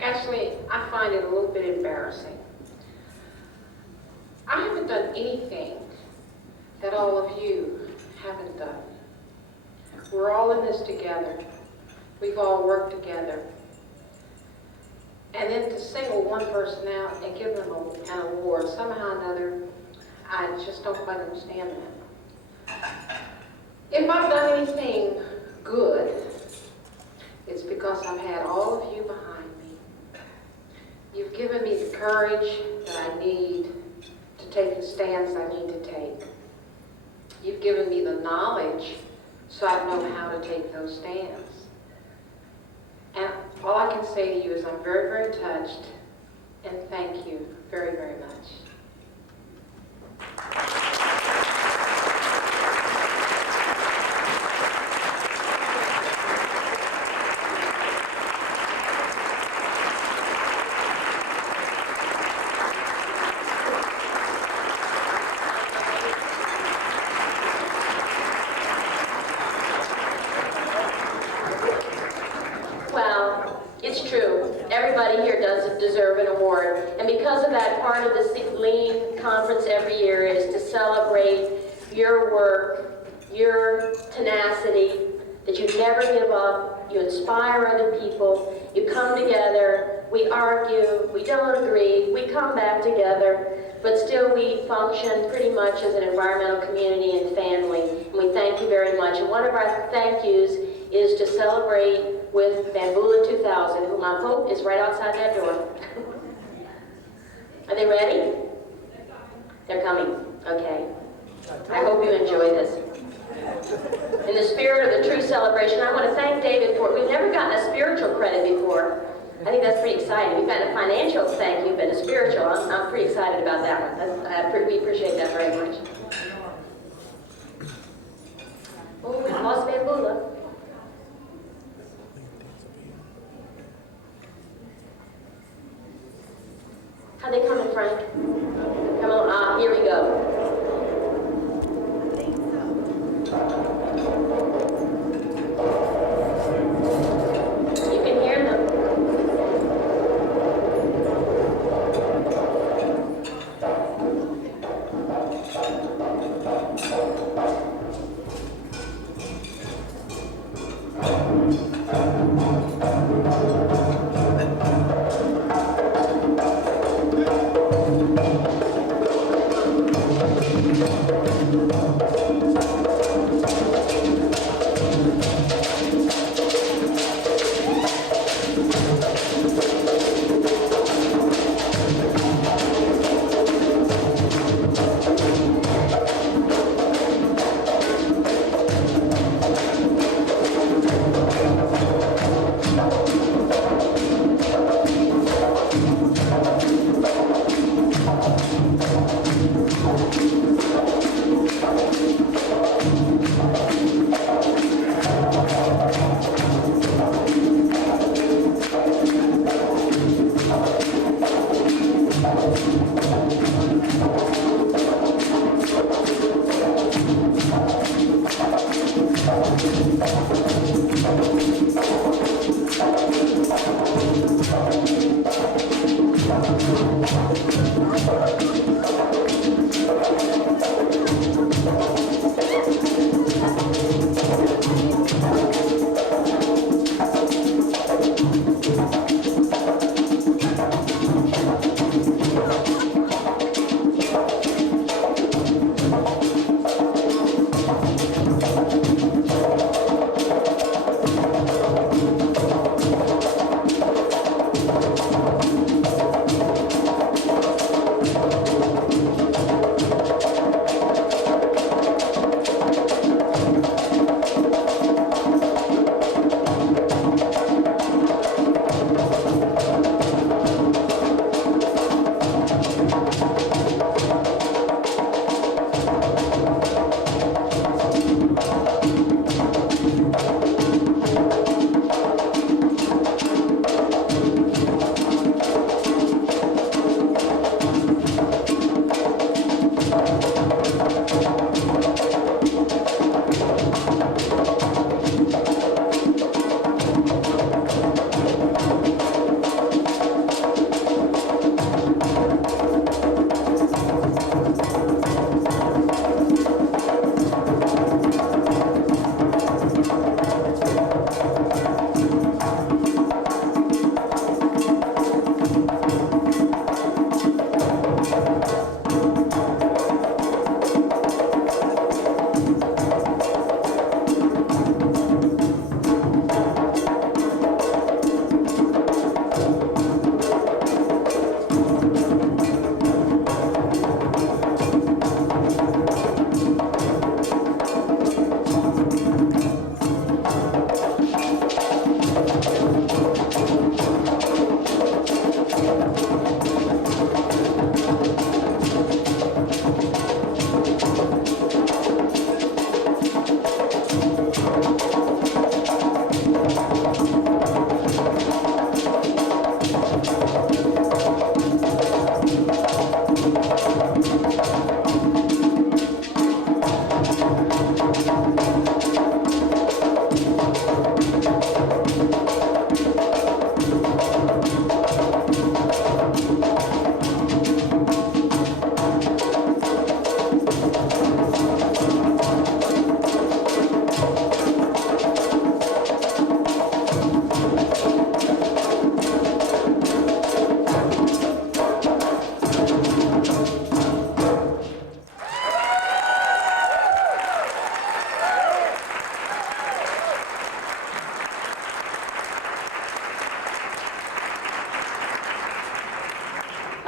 Actually, I find it a little bit embarrassing. I haven't done anything that all of you haven't done. We're all in this together. We've all worked together. And then to single one person out and give them an award, somehow or another, I just don't quite understand that. If I've done anything good, it's because I've had all of you behind me. You've given me the courage that I need to take the stands I need to take. You've given me the knowledge so I know how to take those stands. And all I can say to you is I'm very, very touched, and thank you very, very much. Well, it's true. Everybody here does deserve an award. And because of that, part of the Lean Conference every year is to celebrate your work, your tenacity, that you never give up, you inspire other people, you come together, we argue, we don't agree, we come back together, but still we function pretty much as an environmental community and family. And we thank you very much. And one of our thank yous is to celebrate with Bambula 2000, whom I hope is right outside that door. Are they ready? They're coming. Okay. I hope you enjoy this. In the spirit of the true celebration, I want to thank David for it. We've never gotten a spiritual credit before. I think that's pretty exciting. We've gotten a financial thank you, but a spiritual, I'm pretty excited about that one. We appreciate that very much. Oh, we've lost Bambula. How they coming, Frank? Come on, here we go. You can hear them.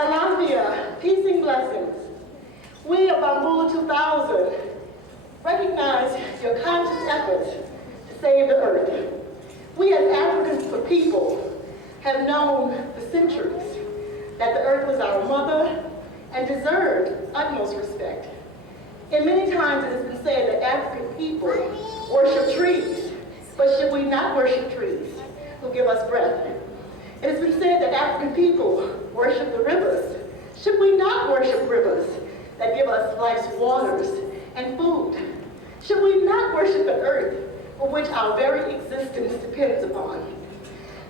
Columbia, peace and blessings. We of Bambula 2000 recognize your conscious efforts to save the earth. We as African people have known for centuries that the earth was our mother and deserved utmost respect. And many times it has been said that African people worship trees, but should we not worship trees who give us breath? It has been said that African people worship the rivers. Should we not worship rivers that give us life's waters and food? Should we not worship the earth for which our very existence depends upon?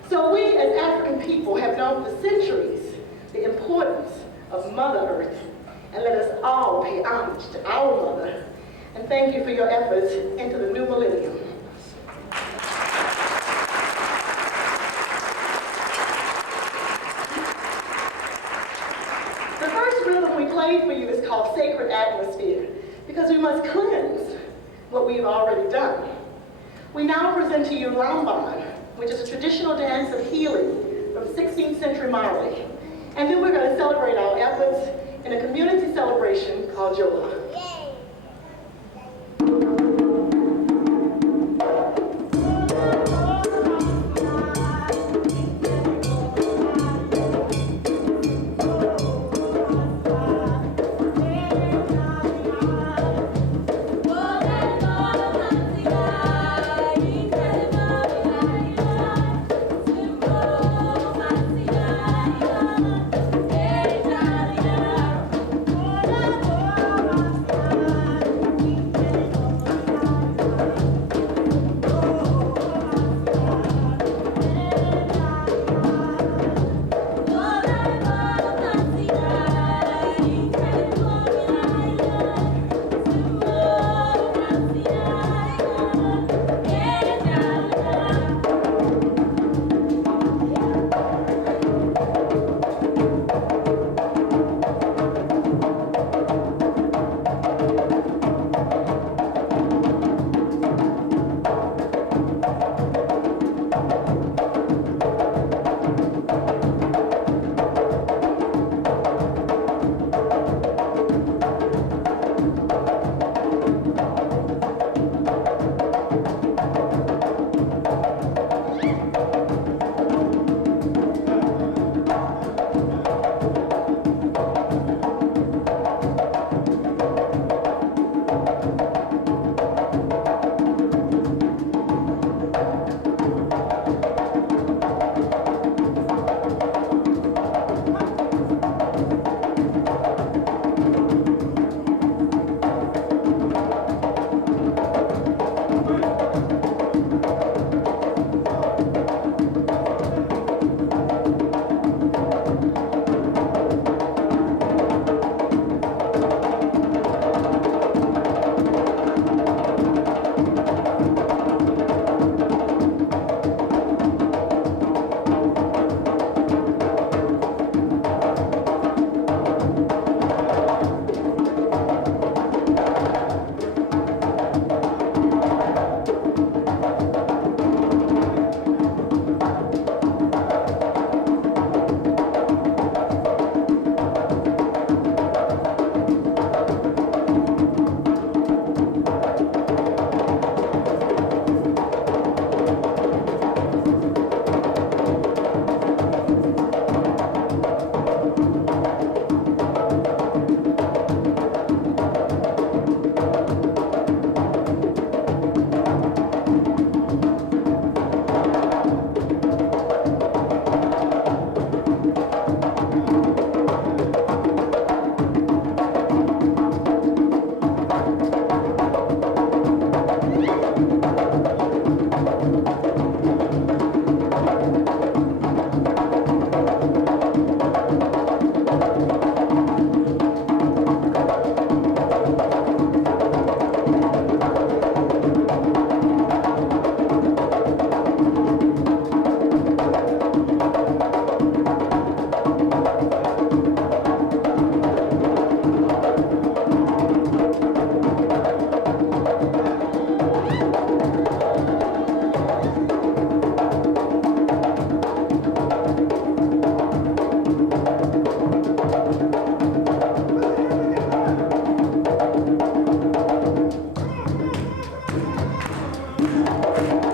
So we as African people have known for centuries the importance of Mother Earth, and let us all pay homage to our mother. And thank you for your efforts into the new millennium. The first rhythm we played for you is called Sacred Atmosphere, because we must cleanse what we've already done. We now present to you Lamban, which is a traditional dance of healing from 16th century Mali. And then we're going to celebrate our efforts in a community celebration called Jola. Thank you.